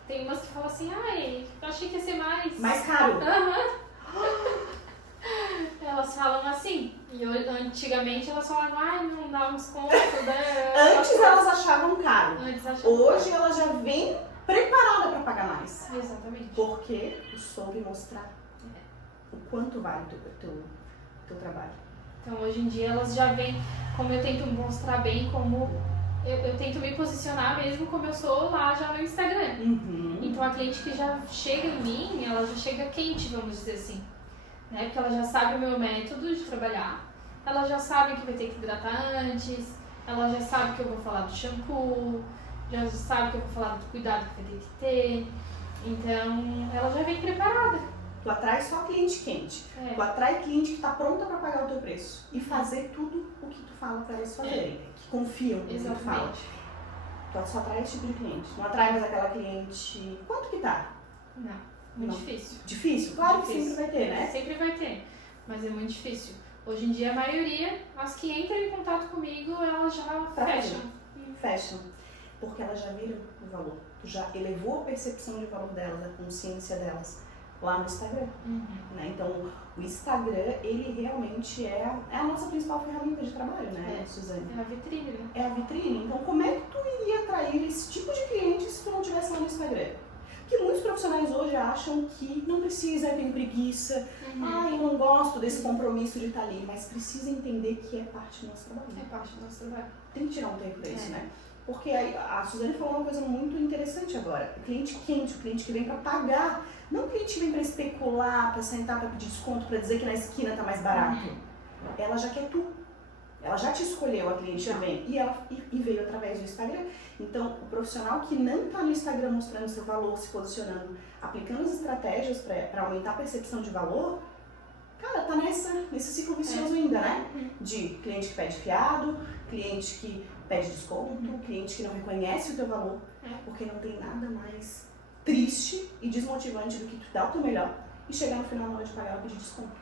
Tem umas que falam assim, ai, eu achei que ia ser mais... Mais caro? Elas falam assim. E antigamente elas falavam, ai, não dá um desconto, né? Antes elas achavam caro. Antes achavam Hoje ela já vem preparada para pagar mais. Exatamente. Porque tu soube mostrar o quanto vale o teu trabalho. Então hoje em dia elas já vêm, como eu tento mostrar bem, como eu tento me posicionar mesmo como eu sou lá já no Instagram. Então a cliente que já chega em mim, ela já chega quente, vamos dizer assim. Né? Porque ela já sabe o meu método de trabalhar, ela já sabe que vai ter que hidratar antes, ela já sabe que eu vou falar do shampoo, já sabe que eu vou falar do cuidado que vai ter que ter. Então ela já vem preparada. Tu atrai só cliente quente. Tu atrai cliente que está pronta para pagar o teu preço. E fazer tudo o que tu fala para elas fazerem. Que confiam no que tu fala. Tu só atrai esse tipo de cliente. Não atrai mais aquela cliente... Quanto que tá? Não, muito difícil. Difícil? Claro difícil. Que sempre vai ter, né? Sempre vai ter, mas é muito difícil. Hoje em dia a maioria, as que entram em contato comigo, elas já fecham. Fecham. Porque elas já viram o valor. Tu já elevou a percepção de valor delas, a consciência delas. Lá no Instagram. Né? Então, o Instagram, ele realmente é a nossa principal ferramenta de trabalho, né, Suzane? É a vitrine, né? É a vitrine. Então, como é que tu iria atrair esse tipo de cliente se tu não tivesse lá no Instagram? Porque muitos profissionais hoje acham que não precisa, tem preguiça, eu não gosto desse compromisso de estar ali, mas precisa entender que é parte do nosso trabalho. É parte do nosso trabalho. Tem que tirar um tempo disso, né? Porque a Suzane falou uma coisa muito interessante agora. O cliente quente, o cliente que vem para pagar. Não o cliente que vem para especular, para sentar, para pedir desconto, para dizer que na esquina tá mais barato. Ela já quer tu. Ela já te escolheu, a cliente que vem. E veio através do Instagram. Então, o profissional que não está no Instagram mostrando seu valor, se posicionando, aplicando as estratégias para aumentar a percepção de valor, cara, tá nesse ciclo vicioso ainda, né? De cliente que pede fiado, cliente que pede desconto, cliente que não reconhece o teu valor, porque não tem nada mais triste e desmotivante do que tu dar o teu melhor e chegar no final na hora de pagar e pedir desconto.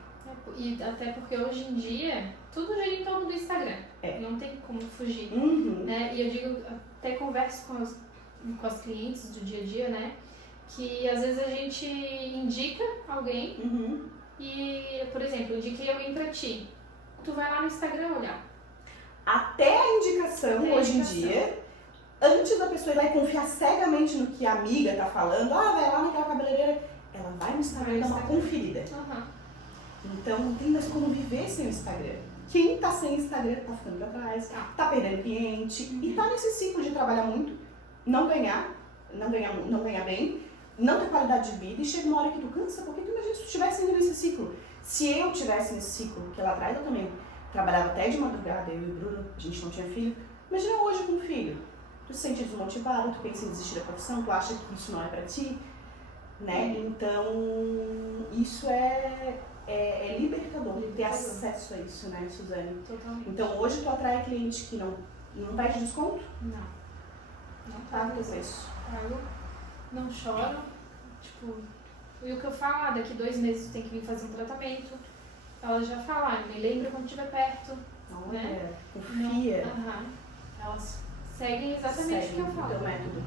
E até porque hoje em dia tudo gira em torno do Instagram. Não tem como fugir. Né? E eu digo, até converso com as clientes do dia a dia, né? Que às vezes a gente indica alguém e, por exemplo, eu indiquei alguém pra ti. Tu vai lá no Instagram olhar. Até a indicação hoje em dia, antes da pessoa ir lá e confiar cegamente no que a amiga tá falando, vai lá naquela cabeleireira, ela vai no Instagram dar uma conferida. Então não tem mais como viver sem o Instagram. Quem tá sem Instagram tá ficando pra trás, tá perdendo cliente e tá nesse ciclo de trabalhar muito, não ganhar bem, não ter qualidade de vida e chega uma hora que tu cansa, porque tu imagina se tu estivesse indo nesse ciclo. Se eu tivesse nesse ciclo, que lá atrás eu também trabalhava até de madrugada, eu e o Bruno, a gente não tinha filho, imagina hoje com um filho. Tu se sente desmotivado, tu pensa em desistir da profissão, tu acha que isso não é pra ti, né? Então, isso é libertador ter acesso a isso, né, Suzane? Totalmente. Então, hoje tu atrai cliente que não pede desconto? Não paga o preço. Pago, não choro. Tipo, e o que eu falo, daqui 2 meses tu tem que vir fazer um tratamento. Ela já fala, me lembra quando estiver perto. Né? Confia. Elas seguem exatamente o que eu falo. O teu método.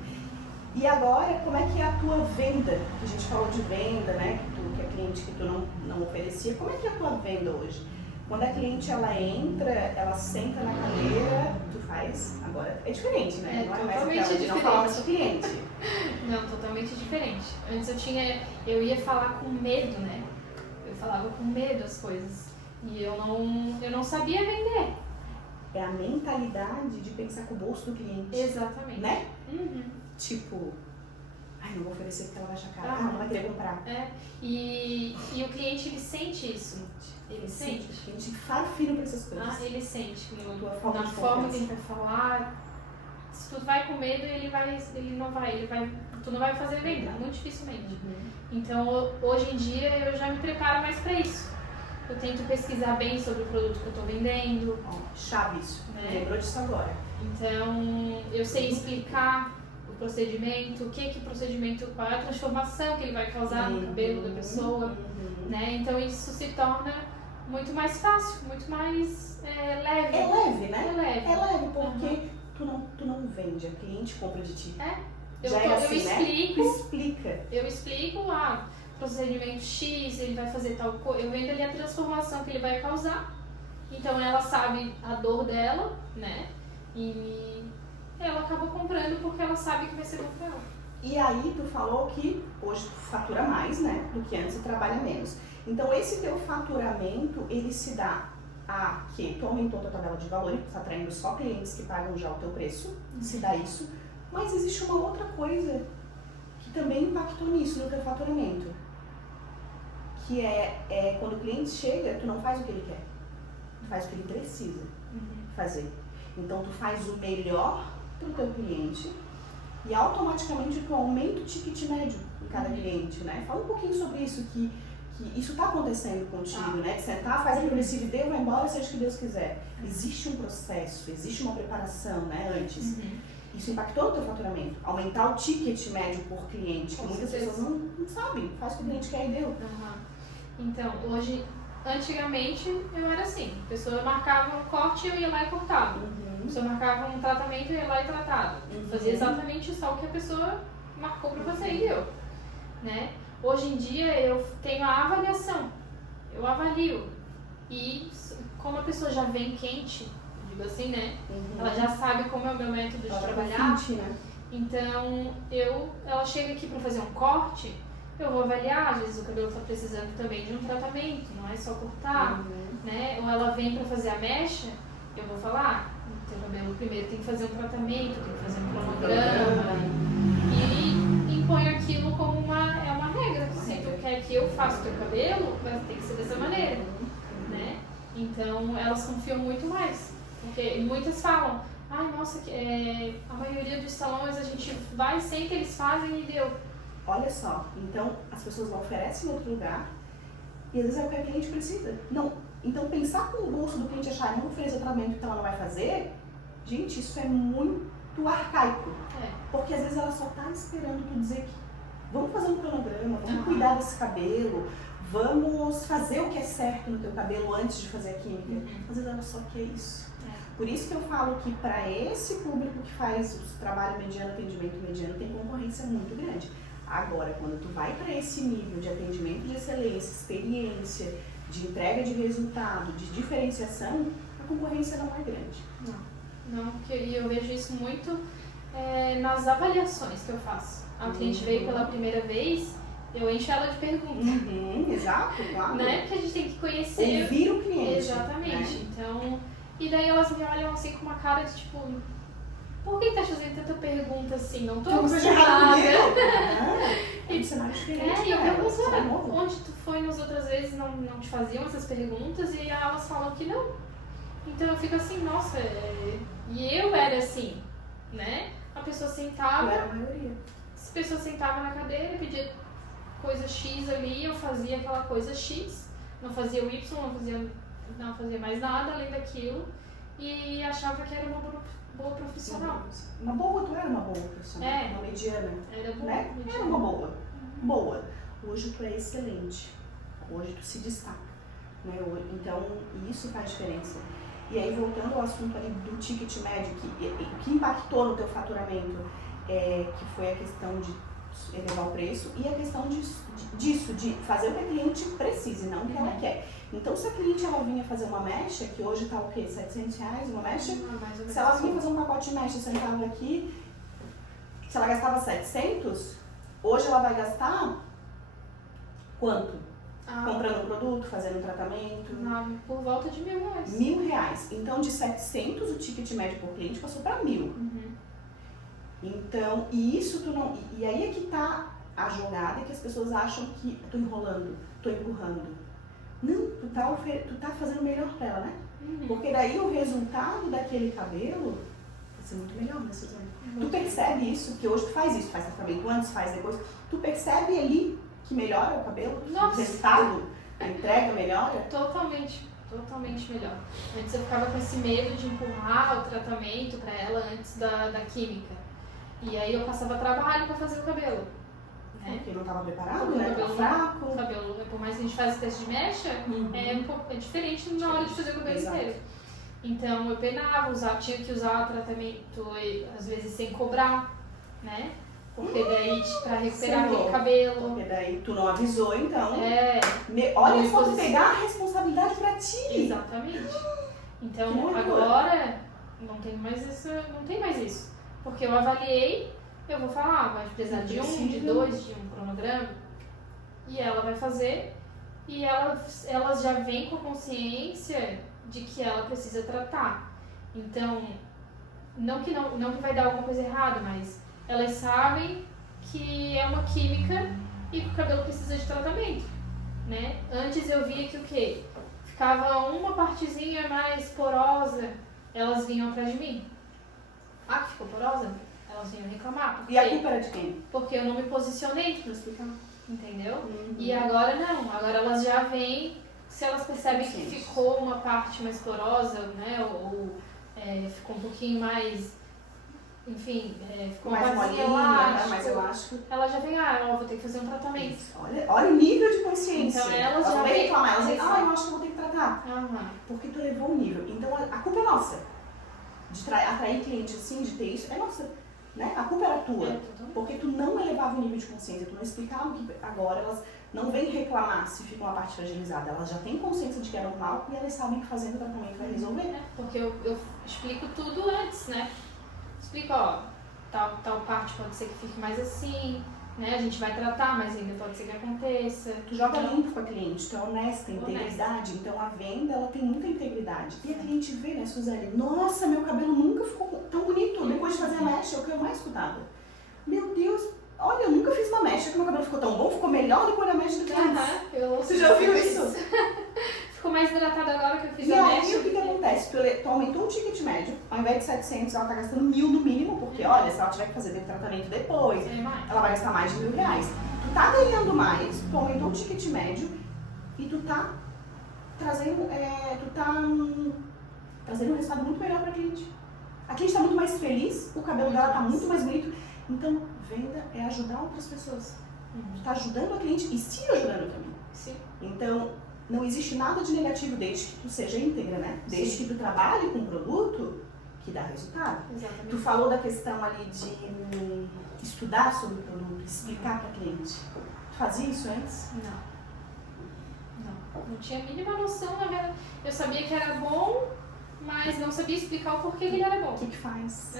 E agora, como é que é a tua venda? A gente falou de venda, né? Que é cliente que tu não oferecia. Como é que é a tua venda hoje? Quando a cliente ela entra, ela senta na cadeira, tu faz. Agora é diferente, né? Não é mais aquela de não falar mais com o cliente. Não, totalmente diferente. Antes eu ia falar com medo, né? Eu falava com medo as coisas. E eu não sabia vender. É a mentalidade de pensar com o bolso do cliente. Exatamente. Né? Tipo, não vou oferecer porque ela vai achar caro, não vai querer comprar. E o cliente, ele sente isso. Ele sente. A gente fala fino pra essas coisas. Ele sente. Na forma que ele vai falar. Se tu vai com medo, tu não vai fazer venda, muito dificilmente. Então, hoje em dia, eu já me preparo mais pra isso. Eu tento pesquisar bem sobre o produto que eu tô vendendo. Chave isso, né? Lembrou disso agora. Então, eu sei explicar o procedimento, qual é a transformação que ele vai causar no cabelo da pessoa, né? Então isso se torna muito mais fácil, muito mais leve. É leve, né? É leve. É leve, porque tu não vende, a cliente compra de ti. Eu explica. Eu explico, procedimento X, ele vai fazer tal coisa, eu vendo ali a transformação que ele vai causar. Então ela sabe a dor dela, né? E ela acaba comprando porque ela sabe que vai ser bom pra ela. E aí tu falou que hoje tu fatura mais, né? Do que antes e trabalha menos. Então esse teu faturamento, ele se dá a que tu aumentou a tua tabela de valor e tu tá atraindo só clientes que pagam já o teu preço, se dá isso. Mas existe uma outra coisa que também impactou nisso, no teu faturamento. Que é quando o cliente chega, tu não faz o que ele quer. Tu faz o que ele precisa fazer. Então tu faz o melhor pro teu cliente e automaticamente tu aumenta o ticket médio em cada cliente, né? Fala um pouquinho sobre isso, que isso tá acontecendo contigo, né? De sentar, faz a progressiva e deu, vai embora, seja o que Deus quiser. Existe um processo, existe uma preparação, né, antes. Isso impactou no teu faturamento. Aumentar o ticket médio por cliente, que muitas pessoas não sabem. Faz o que o cliente quer e deu. Então, hoje, antigamente, eu era assim. A pessoa marcava um corte e eu ia lá e cortava. A pessoa marcava um tratamento e eu ia lá e tratava. Fazia exatamente só o que a pessoa marcou pra fazer e deu. Né? Hoje em dia, eu tenho a avaliação. Eu avalio. E como a pessoa já vem quente, digo assim, né? Ela já sabe como é o meu método de trabalhar. Né? Então, ela chega aqui pra fazer um corte, eu vou avaliar, às vezes o cabelo está precisando também de um tratamento, não é só cortar, né? Ou ela vem para fazer a mecha, eu vou falar, o teu cabelo primeiro tem que fazer um tratamento, tem que fazer um cronograma, e impõe aquilo como uma regra. Se tu quer que eu faça o teu cabelo, vai ter que ser dessa maneira, né? Então, elas confiam muito mais, porque muitas falam, nossa, a maioria dos salões a gente vai sem que eles fazem e deu. Olha só, então as pessoas oferecem em outro lugar e às vezes é o que a cliente precisa. Não, então pensar com o bolso do cliente achar não oferecer o tratamento que ela não vai fazer, gente, isso é muito arcaico. Porque às vezes ela só tá esperando tu dizer que vamos fazer um cronograma, vamos cuidar desse cabelo, vamos fazer o que é certo no teu cabelo antes de fazer a química. Às vezes ela só quer isso. Por isso que eu falo que para esse público que faz o trabalho mediano, atendimento mediano, tem concorrência muito grande. Agora, quando tu vai para esse nível de atendimento de excelência, experiência, de entrega de resultado, de diferenciação, a concorrência não é grande. Não, porque eu vejo isso muito nas avaliações que eu faço. A cliente veio pela primeira vez, eu encho ela de perguntas. Exato, claro. Né? Porque a gente tem que conhecer. Ouvir o cliente. Exatamente. Né? Então, e daí elas me olham assim com uma cara de tipo, por que tá fazendo tanta pergunta assim? Não tô acostumada. É um cenário diferente. E eu pergunto, onde tu foi nas outras vezes não te faziam essas perguntas e elas falam que não. Então eu fico assim, nossa, e eu era assim, né? A pessoa sentava, a pessoa sentava na cadeira, pedia coisa X ali, eu fazia aquela coisa X, não fazia o Y, não fazia mais nada além daquilo e achava que era uma boa profissional. Uma boa, tu era uma boa profissional, uma mediana. Era boa, né? Era uma boa. Boa. Hoje tu é excelente. Hoje tu se destaca. Né? Então, isso faz diferença. E aí, voltando ao assunto ali do ticket médio, que impactou no teu faturamento, que foi a questão de elevar o preço e a questão disso, de fazer o que a cliente precise, não o que ela quer. Então, se a cliente ela vinha fazer uma mecha, que hoje tá o quê? R$700 uma mecha? Se ela vinha fazer um pacote de mecha, sentava aqui, se ela gastava 700, hoje ela vai gastar quanto? Comprando um produto, fazendo um tratamento? Por volta de R$1.000. R$1.000. Então, de 700, o ticket médio por cliente passou para 1.000. Então, e isso tu não... E aí é que tá a jogada que as pessoas acham que tô enrolando, tô empurrando. Não, tu tá fazendo o melhor pra ela, né? Porque daí o resultado daquele cabelo vai ser muito melhor, né, Suzane? Tu percebe isso, que hoje tu faz isso, faz tratamento antes, faz depois. Tu percebe ali que melhora o cabelo? Nossa. O resultado, a entrega melhora? Totalmente melhor. Antes eu ficava com esse medo de empurrar o tratamento pra ela antes da química. E aí eu passava trabalho pra fazer o cabelo. né? Porque não estava preparado, Porque né? o Tá cabelo, fraco. o cabelo, por mais que a gente faça teste de mecha, é diferente na hora de fazer o cabelo Exato. inteiro. Então eu penava, tinha que usar tratamento às vezes sem cobrar, né? Porque daí pra recuperar aquele cabelo. Porque daí tu não avisou, então. Não Olha só tu exposição. pegar a responsabilidade pra ti. Exatamente. Então Que agora não tem mais isso. Porque eu avaliei, eu vou falar, vai precisar de um, de dois, de um cronograma. E ela vai fazer. E ela já vem com a consciência de que ela precisa tratar. Então, não que vai dar alguma coisa errada, mas elas sabem que é uma química e que o cabelo precisa de tratamento, né? Antes eu via que o quê? Ficava uma partezinha mais porosa, elas vinham atrás de mim. Ah, que ficou porosa? Elas vinham reclamar. Porque, E a culpa era de quem? porque eu não me posicionei pra explicar, entendeu? E agora não, agora elas já vêm, se elas percebem que ficou uma parte mais porosa, né? Ou ficou um pouquinho mais, enfim, ficou mais uma molinha, elástica, mais elástico. ela já vem, eu vou ter que fazer um tratamento. Olha o nível de consciência. Então elas já vão vêm reclamar, elas dizem, com eu acho que eu vou ter que tratar. Aham. Porque tu levou o nível. Então a culpa é nossa. De atrair cliente assim, de ter isso, é nossa. Né? A culpa era tua. Porque tu não elevava o nível de consciência, tu não explicava que agora elas não vêm reclamar se fica uma parte fragilizada. Elas já têm consciência de que é normal e elas sabem que fazendo o tratamento vai resolver. Porque eu explico tudo antes, né? Explico, tal parte pode ser que fique mais assim, né? A gente vai tratar, mas ainda pode ser que aconteça. Tu joga limpo com a cliente, tu é honesta, integridade. Então a venda, ela tem muita integridade. E a cliente vê, né, Suzane? Nossa, meu cabelo nunca ficou tão bonito depois de fazer a mecha, é o que eu mais escutava. Meu Deus, olha, eu nunca fiz uma mecha que meu cabelo ficou tão bom, ficou melhor depois da mecha do que antes. Você já ouviu isso? Ficou mais hidratado agora que eu fiz e a aí, mecha. o que acontece? Tu aumentou o ticket médio, ao invés de 700, ela tá gastando 1.000 no mínimo, porque olha, se ela tiver que fazer tratamento depois, ela vai gastar mais de R$1.000. Tu tá ganhando mais, tu aumentou o ticket médio e tu tá trazendo, trazendo um resultado muito melhor pra cliente. A cliente tá muito mais feliz, o cabelo dela tá muito mais bonito. Então, venda é ajudar outras pessoas. Tu tá ajudando a cliente e se ajudando também. Sim. Então, não existe nada de negativo desde que tu seja íntegra, né? Desde que tu trabalhe com um produto que dá resultado. Exatamente. Tu falou da questão ali de estudar sobre o produto, explicar para cliente. Tu fazia isso antes? Não tinha a mínima noção, na verdade. Eu sabia que era bom, mas não sabia explicar o porquê que ele era bom. O que faz?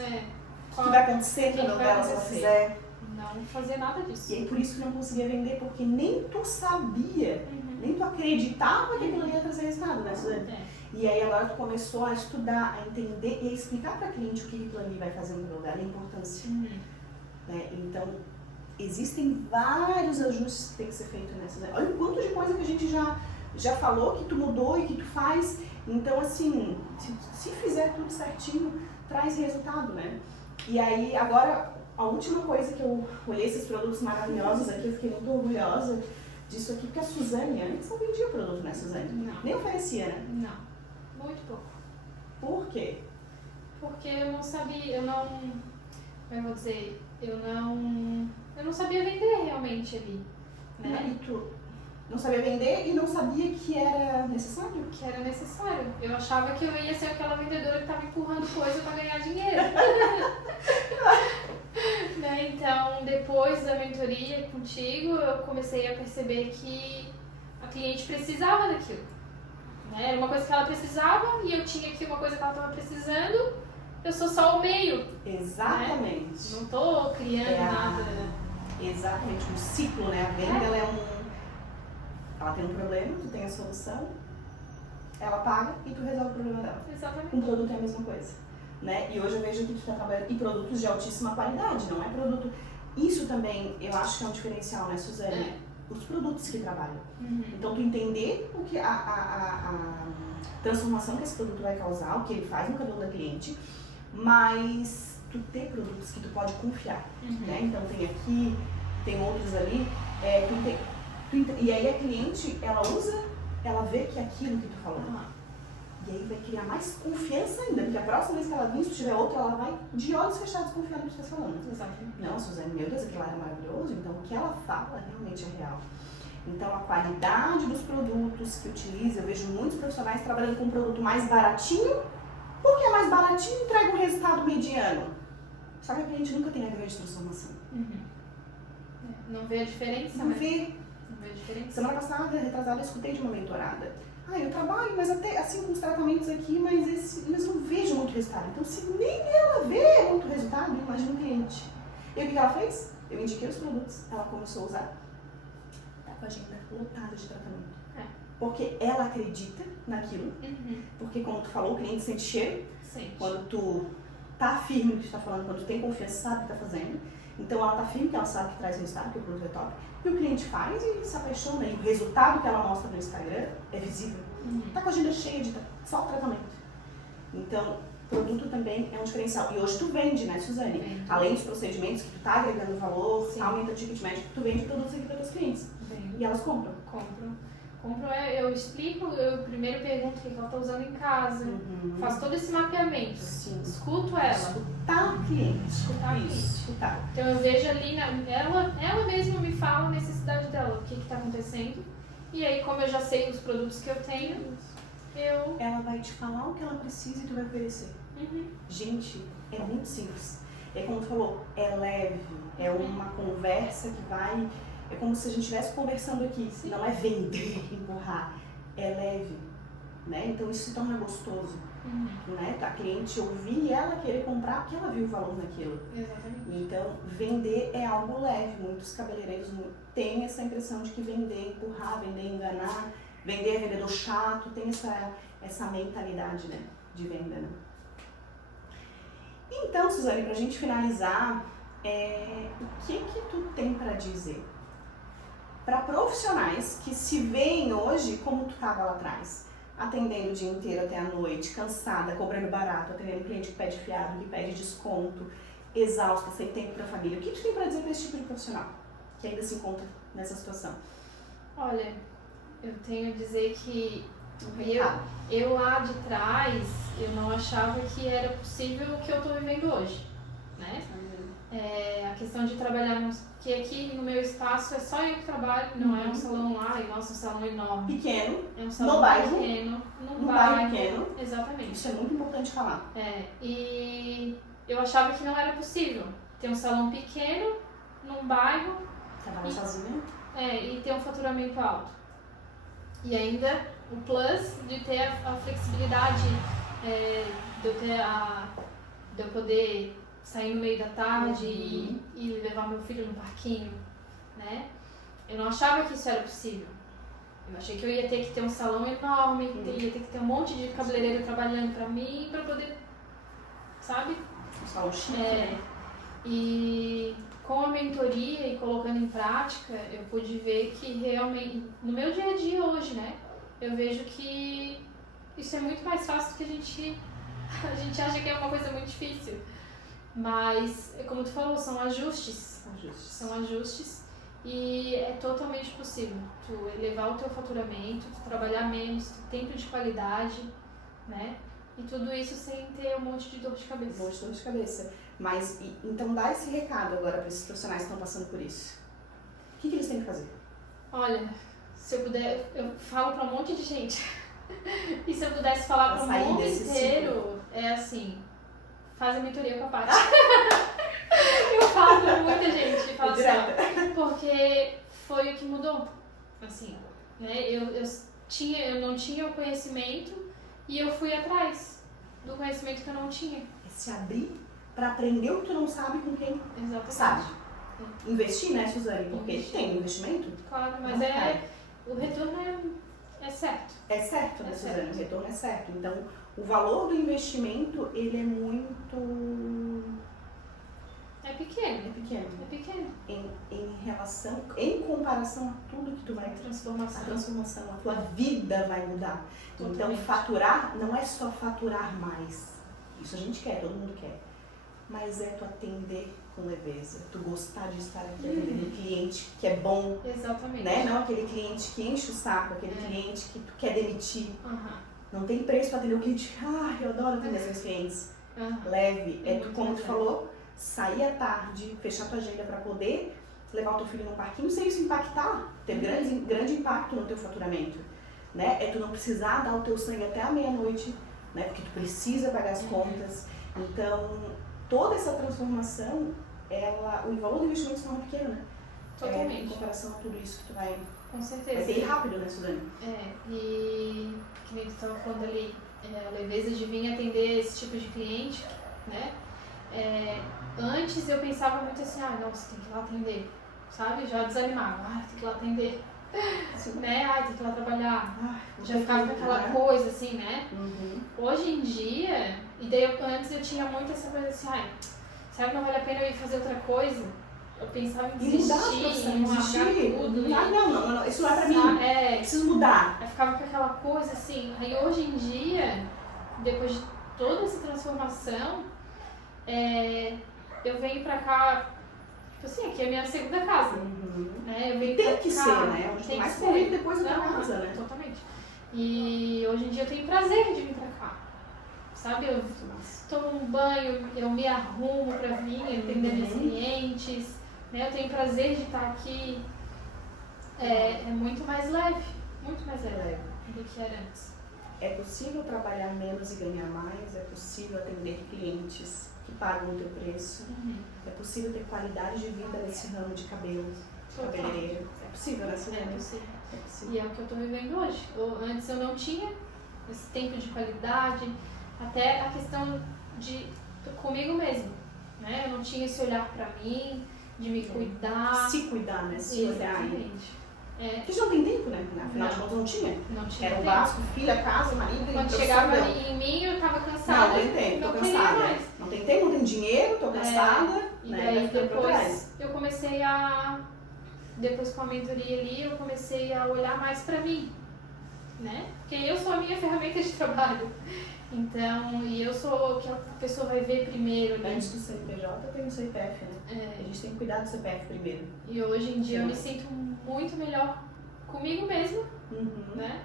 O que vai acontecer quando ela fizer? Não fazia nada disso. E aí por isso tu não conseguia vender, porque nem tu sabia, nem tu acreditava que aquilo ia trazer resultado, né, Suzane? E aí agora tu começou a estudar, a entender e a explicar para a cliente o que aquilo ali vai fazer no cabelo dela, a importância. Né? Então, existem vários ajustes que tem que ser feito nessa. Né? Olha o quanto de coisa que a gente já falou, que tu mudou e que tu faz. Então, assim, se fizer tudo certinho, traz resultado, né? E aí, agora, a última coisa que eu olhei esses produtos maravilhosos aqui, eu fiquei muito orgulhosa disso aqui, porque a Suzane antes não vendia produto, né, Suzane? Não. Nem oferecia, né? Não, muito pouco. Por quê? Porque eu não sabia, como eu vou dizer, eu não sabia vender realmente ali, né? E tu não sabia vender e não sabia que era necessário? Que era necessário. Eu achava que eu ia ser aquela vendedora que estava empurrando coisa para ganhar dinheiro. Né? Então, depois da mentoria contigo, eu comecei a perceber que a cliente precisava daquilo. Né? Era uma coisa que ela precisava e eu tinha aqui uma coisa que ela estava precisando. Eu sou só o meio. Exatamente. Né? Não estou criando nada. Exatamente, um ciclo, né? A venda ela tem um problema, tu tem a solução, ela paga e tu resolve o problema dela. Exatamente. Um produto é a mesma coisa. Né? E hoje eu vejo que tu está trabalhando em produtos de altíssima qualidade, não é produto. Isso também eu acho que é um diferencial, né, Suzane? Os produtos que trabalham. Então tu entender o que a transformação que esse produto vai causar, o que ele faz no cabelo da cliente, mas tu ter produtos que tu pode confiar. Né? Então tem aqui, tem outros ali, e aí a cliente, ela usa, ela vê que é aquilo que tu falou. E aí vai criar mais confiança ainda, porque a próxima vez que ela vir, se tiver outra, ela vai de olhos fechados confiar no que você está falando. Exatamente. Não, Suzane, meu Deus, aquilo lá é maravilhoso, então o que ela fala realmente é real. Então a qualidade dos produtos que utiliza, eu vejo muitos profissionais trabalhando com um produto mais baratinho, porque é mais baratinho e entrega um resultado mediano. Só que a cliente nunca tem a grande transformação. Não vê a diferença, Não né? vê. Não vê a diferença. Semana passada, retrasada, eu escutei de uma mentorada. Eu trabalho, mas até assim com os tratamentos aqui, mas não vejo muito resultado. Então, se nem ela vê muito resultado, imagina o cliente. E o que ela fez? Eu indiquei os produtos, ela começou a usar. Tá com a agenda lotada de tratamento. Porque ela acredita naquilo. Porque, como tu falou, o cliente sente cheiro. Sente. Quando tu tá firme no que tu tá falando, quando tu tem confiança, sabe o que tá fazendo. Então, ela tá firme, que ela sabe que traz resultado, que o produto é top. E o cliente faz e se apaixona. E o resultado que ela mostra no Instagram é visível. Tá com a agenda cheia de só tratamento. Então, produto também é um diferencial. E hoje tu vende, né, Suzane? Vendo. Além dos procedimentos que tu tá agregando valor, Sim. aumenta o ticket médio, tu vende produtos aqui para teus clientes. Vendo. E elas compram. Compro, eu explico, eu primeiro pergunto o que ela tá usando em casa, faço todo esse mapeamento, Sim. escuto ela. Escutar o cliente. Escutar o cliente. Escutar. Então eu vejo ali, ela mesma me fala a necessidade dela, o que está acontecendo. E aí, como eu já sei os produtos que eu tenho, Ela vai te falar o que ela precisa e tu vai oferecer. Gente, é muito simples. É como tu falou, é leve, é uma conversa que vai... É como se a gente estivesse conversando aqui. Sim. Não é vender, empurrar. É leve, né? Então isso se torna gostoso, né? A cliente ouvir e ela querer comprar porque ela viu o valor naquilo. Exatamente. Então, vender é algo leve. Muitos cabeleireiros têm essa impressão de que vender é empurrar, vender é enganar, vender é vendedor chato, tem essa mentalidade, né, de venda, né? Então, Suzane, pra gente finalizar, o que tu tem pra dizer para profissionais que se veem hoje como tu estava lá atrás, atendendo o dia inteiro até a noite, cansada, cobrando barato, atendendo cliente que pede fiado, que pede desconto, exausta, sem tempo para a família. O que tu tem para dizer para esse tipo de profissional que ainda se encontra nessa situação? Olha, eu tenho a dizer que recado. eu lá de trás, eu não achava que era possível o que eu estou vivendo hoje, né? A questão de trabalhar, que aqui no meu espaço é só eu que trabalho, não é um salão lá, e nossa, um salão enorme. Pequeno, É um salão no bairro, pequeno, num bairro pequeno. Exatamente. Isso é muito importante falar. E eu achava que não era possível ter um salão pequeno, num bairro, Trabalhar sozinha. e ter um faturamento alto. E ainda o plus de ter a flexibilidade, de eu poder sair no meio da tarde e levar meu filho no parquinho, né? Eu não achava que isso era possível. Eu achei que eu ia ter que ter um salão enorme, ia ter que ter um monte de cabeleireiro trabalhando pra mim, pra poder, sabe? Um salão chique, né? E com a mentoria e colocando em prática, eu pude ver que realmente, no meu dia a dia hoje, né? Eu vejo que isso é muito mais fácil do que a gente acha que é uma coisa muito difícil. Mas, como tu falou, são ajustes. São ajustes e é totalmente possível. Tu elevar o teu faturamento, tu trabalhar menos, tu tempo de qualidade, né? E tudo isso sem ter um monte de dor de cabeça. Um monte de dor de cabeça. Mas, então dá esse recado agora para esses profissionais que estão passando por isso. O que eles têm que fazer? Olha, se eu puder, eu falo para um monte de gente. E se eu pudesse falar para o mundo inteiro, é assim... Faz a mentoria com a Paty. Eu falo pra muita gente, falo assim, porque foi o que mudou, assim, né? Eu não tinha o conhecimento e eu fui atrás do conhecimento que eu não tinha. É se abrir pra aprender o que tu não sabe com quem Exatamente. sabe. Investir, né, Suzane? Porque tem investimento. Claro, mas o retorno é certo. É certo, né, Suzane? Certo. O retorno é certo. Então, o valor do investimento, ele é muito... É pequeno. É pequeno. É pequeno. Em comparação a tudo que tu vai... Transformação. A transformação, a tua vida vai mudar. Totalmente. Então, faturar não é só faturar mais. Isso a gente quer, todo mundo quer. Mas é tu atender com leveza, tu gostar de estar aqui atendendo o cliente que é bom, Exatamente. né? Não aquele cliente que enche o saco, aquele cliente que tu quer demitir. Não tem preço para atender o cliente. Eu adoro atender seus clientes. Leve. Como tu falou, sair à tarde, fechar tua agenda para poder levar o teu filho no parquinho sem isso impactar, ter grande impacto no teu faturamento. Né? É tu não precisar dar o teu sangue até a meia-noite, né? Porque tu precisa pagar as contas. Então, toda essa transformação, o valor do investimento se torna pequeno, né? Totalmente. Em comparação a tudo isso que tu vai... Com certeza. Vai ter rápido, né, Suzane? E que nem tu estava falando ali, a leveza de vir atender esse tipo de cliente, né? Antes eu pensava muito assim, não, você tem que ir lá atender, sabe? Já desanimava, tem que ir lá atender, né? Tem que ir lá trabalhar. Já ficava com aquela coisa assim, né? Hoje em dia, e daí antes eu tinha muito essa coisa assim, será que não vale a pena eu ir fazer outra coisa? Eu pensava em desistir, em largar tudo. Não, isso não é pra mim. Eu preciso mudar. Eu ficava com aquela coisa assim. Aí hoje em dia, depois de toda essa transformação, eu venho pra cá, tipo assim, aqui é a minha segunda casa. Né? Eu venho tem pra que cá, ser, né? Onde tem mais corrido depois da tua casa, né? Totalmente. E hoje em dia eu tenho prazer de vir pra cá. Sabe, eu tomo um banho, eu me arrumo pra vir atender meus clientes. Eu tenho prazer de estar aqui, é muito mais leve do que era antes. É possível trabalhar menos e ganhar mais, é possível atender clientes que pagam o teu preço, é possível ter qualidade de vida nesse ramo de cabelo, cabeleireiro. É possível, né, Suzane? É possível. E é o que eu estou vivendo hoje. Antes eu não tinha esse tempo de qualidade, até a questão de comigo mesmo, né? Eu não tinha esse olhar pra mim, de me cuidar. Se cuidar, né? Se olhar. Exatamente. Porque não tem tempo, né? Afinal de contas não tinha. Era o básico, filha, casa, marido. Quando chegava em mim eu tava cansada. Não tem tempo, tô cansada. Mais. Não tem tempo, não tem dinheiro, tô cansada. E daí depois eu comecei depois com a mentoria ali, eu comecei a olhar mais pra mim, né? Porque eu sou a minha ferramenta de trabalho. Então, e eu sou o que a pessoa vai ver primeiro ali. Antes do CNPJ tem o CPF, né? A gente tem que cuidar do CPF primeiro. E hoje em dia eu me sinto muito melhor comigo mesma, né?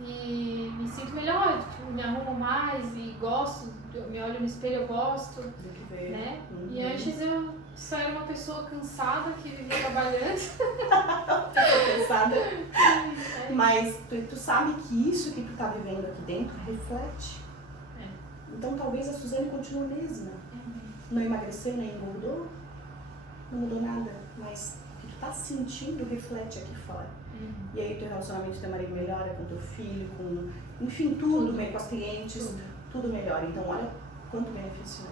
E me sinto melhor, me arrumo mais e gosto, eu me olho no espelho, eu gosto. Do que ver. Né? E antes eu só era uma pessoa cansada que vivia trabalhando. Cansada. Mas tu sabe que isso que tu tá vivendo aqui dentro reflete. Então talvez a Suzane continue a mesma. Não emagreceu, nem engordou, não mudou nada, mas o que tu tá sentindo reflete aqui fora. E aí teu relacionamento com teu marido melhora, com teu filho, enfim, tudo. Com as clientes, tudo melhora. Então olha quanto benefício, né?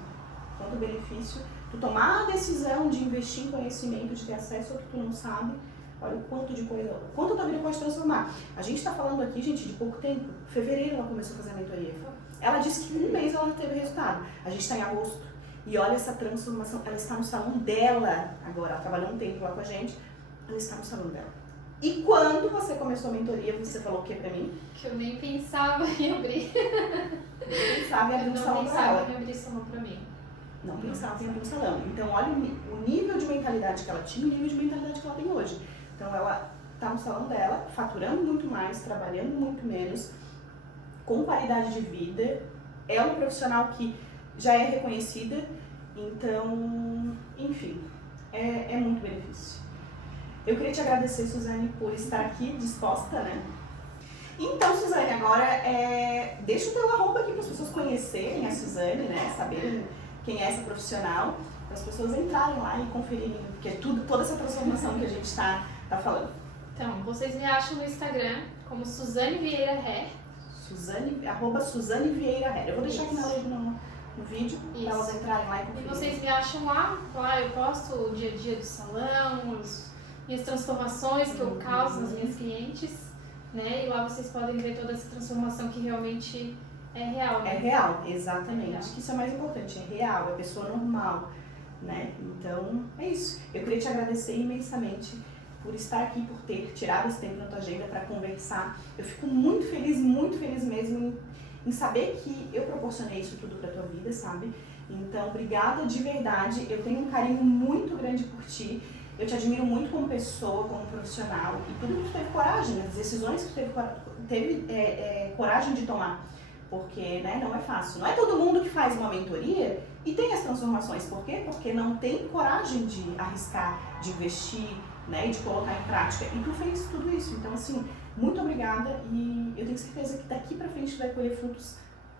Quanto benefício tu tomar a decisão de investir em conhecimento, de ter acesso ao que tu não sabe. Olha o quanto de coisa, o quanto tua vida pode transformar. A gente tá falando aqui, gente, de pouco tempo. Em fevereiro ela começou a fazer a mentoria. Ela disse que em um mês ela teve resultado. A gente está em agosto. E olha essa transformação. Ela está no salão dela agora. Ela trabalhou um tempo lá com a gente. Ela está no salão dela. E quando você começou a mentoria, você falou o que pra mim? Que eu nem pensava em abrir. Nem pensava em abrir um salão pra ela. Não pensava em abrir salão pra mim. Não pensava em abrir um salão. Então olha o nível de mentalidade que ela tinha e o nível de mentalidade que ela tem hoje. Então ela está no salão dela, faturando muito mais, trabalhando muito menos, com qualidade de vida, é uma profissional que já é reconhecida, então, enfim, é muito benefício. Eu queria te agradecer, Suzane, por estar aqui disposta, né? Então, Suzane, agora deixa o teu arroba aqui para as pessoas conhecerem a Suzane, né? Saberem quem é essa profissional, para as pessoas entrarem lá e conferirem, porque toda essa transformação que a gente está falando. Então, vocês me acham no Instagram como Suzane Vieira Hair. @ Suzane Vieira Hair. Eu vou deixar aqui na legenda no vídeo para elas entrarem lá e conferirem. E vocês me acham lá eu posto o dia a dia do salão, minhas transformações que eu causo nas minhas clientes, né? E lá vocês podem ver toda essa transformação que realmente é real, né? É real, exatamente. Acho que isso é mais importante, é real, é pessoa normal, né? Então, é isso. Eu queria te agradecer imensamente por estar aqui, por ter tirado esse tempo na tua agenda para conversar. Eu fico muito feliz mesmo em saber que eu proporcionei isso tudo para tua vida, sabe? Então, obrigada de verdade. Eu tenho um carinho muito grande por ti. Eu te admiro muito como pessoa, como profissional e tudo que tu teve coragem, as decisões que tu teve coragem de tomar, porque né, não é fácil. Não é todo mundo que faz uma mentoria e tem as transformações. Por quê? Porque não tem coragem de arriscar, de investir, né, e de colocar em prática. E tu fez tudo isso. Então, assim, muito obrigada e eu tenho certeza que daqui pra frente tu vai colher frutos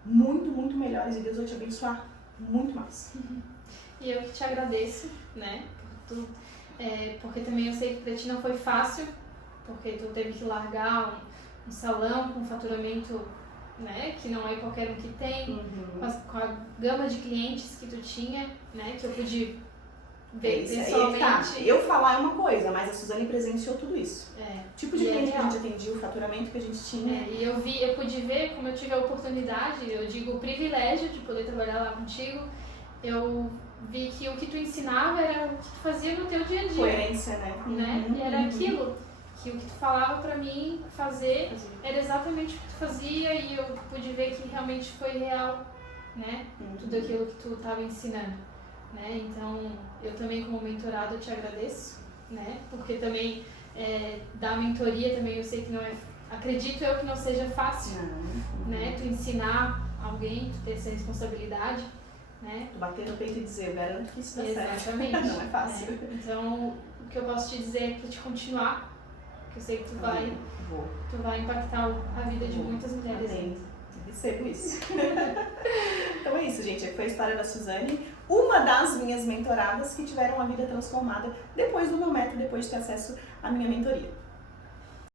muito, muito melhores e Deus vai te abençoar muito mais. E eu que te agradeço, né, porque também eu sei que pra ti não foi fácil, porque tu teve que largar um salão com faturamento, né, que não é qualquer um que tem, com a gama de clientes que tu tinha, né, que eu pude ver pessoalmente. Tá. Eu falar é uma coisa, mas a Suzane presenciou tudo isso. Tipo de cliente que a real. gente atendia, o faturamento que a gente tinha. E eu pude ver, como eu tive a oportunidade, eu digo o privilégio de poder trabalhar lá contigo, eu vi que o que tu ensinava era o que tu fazia no teu dia a dia. Coerência, né? E era aquilo que o que tu falava pra mim fazer era exatamente o que tu fazia e eu pude ver que realmente foi real, né? Tudo aquilo que tu estava ensinando, né? Então, eu também como mentorada te agradeço, né? Porque também da mentoria também eu sei que não é, acredito eu que não seja fácil, né? Tu ensinar alguém, tu ter essa responsabilidade, né? Tu bater no peito e dizer, eu garanto que isso dá certo. Exatamente. Não é fácil. Então, o que eu posso te dizer é pra te continuar, porque eu sei que tu vai impactar a vida de muitas mulheres. Recebo isso. Então é isso, gente. Foi a história da Suzane, uma das minhas mentoradas que tiveram a vida transformada depois do meu método, depois de ter acesso à minha mentoria.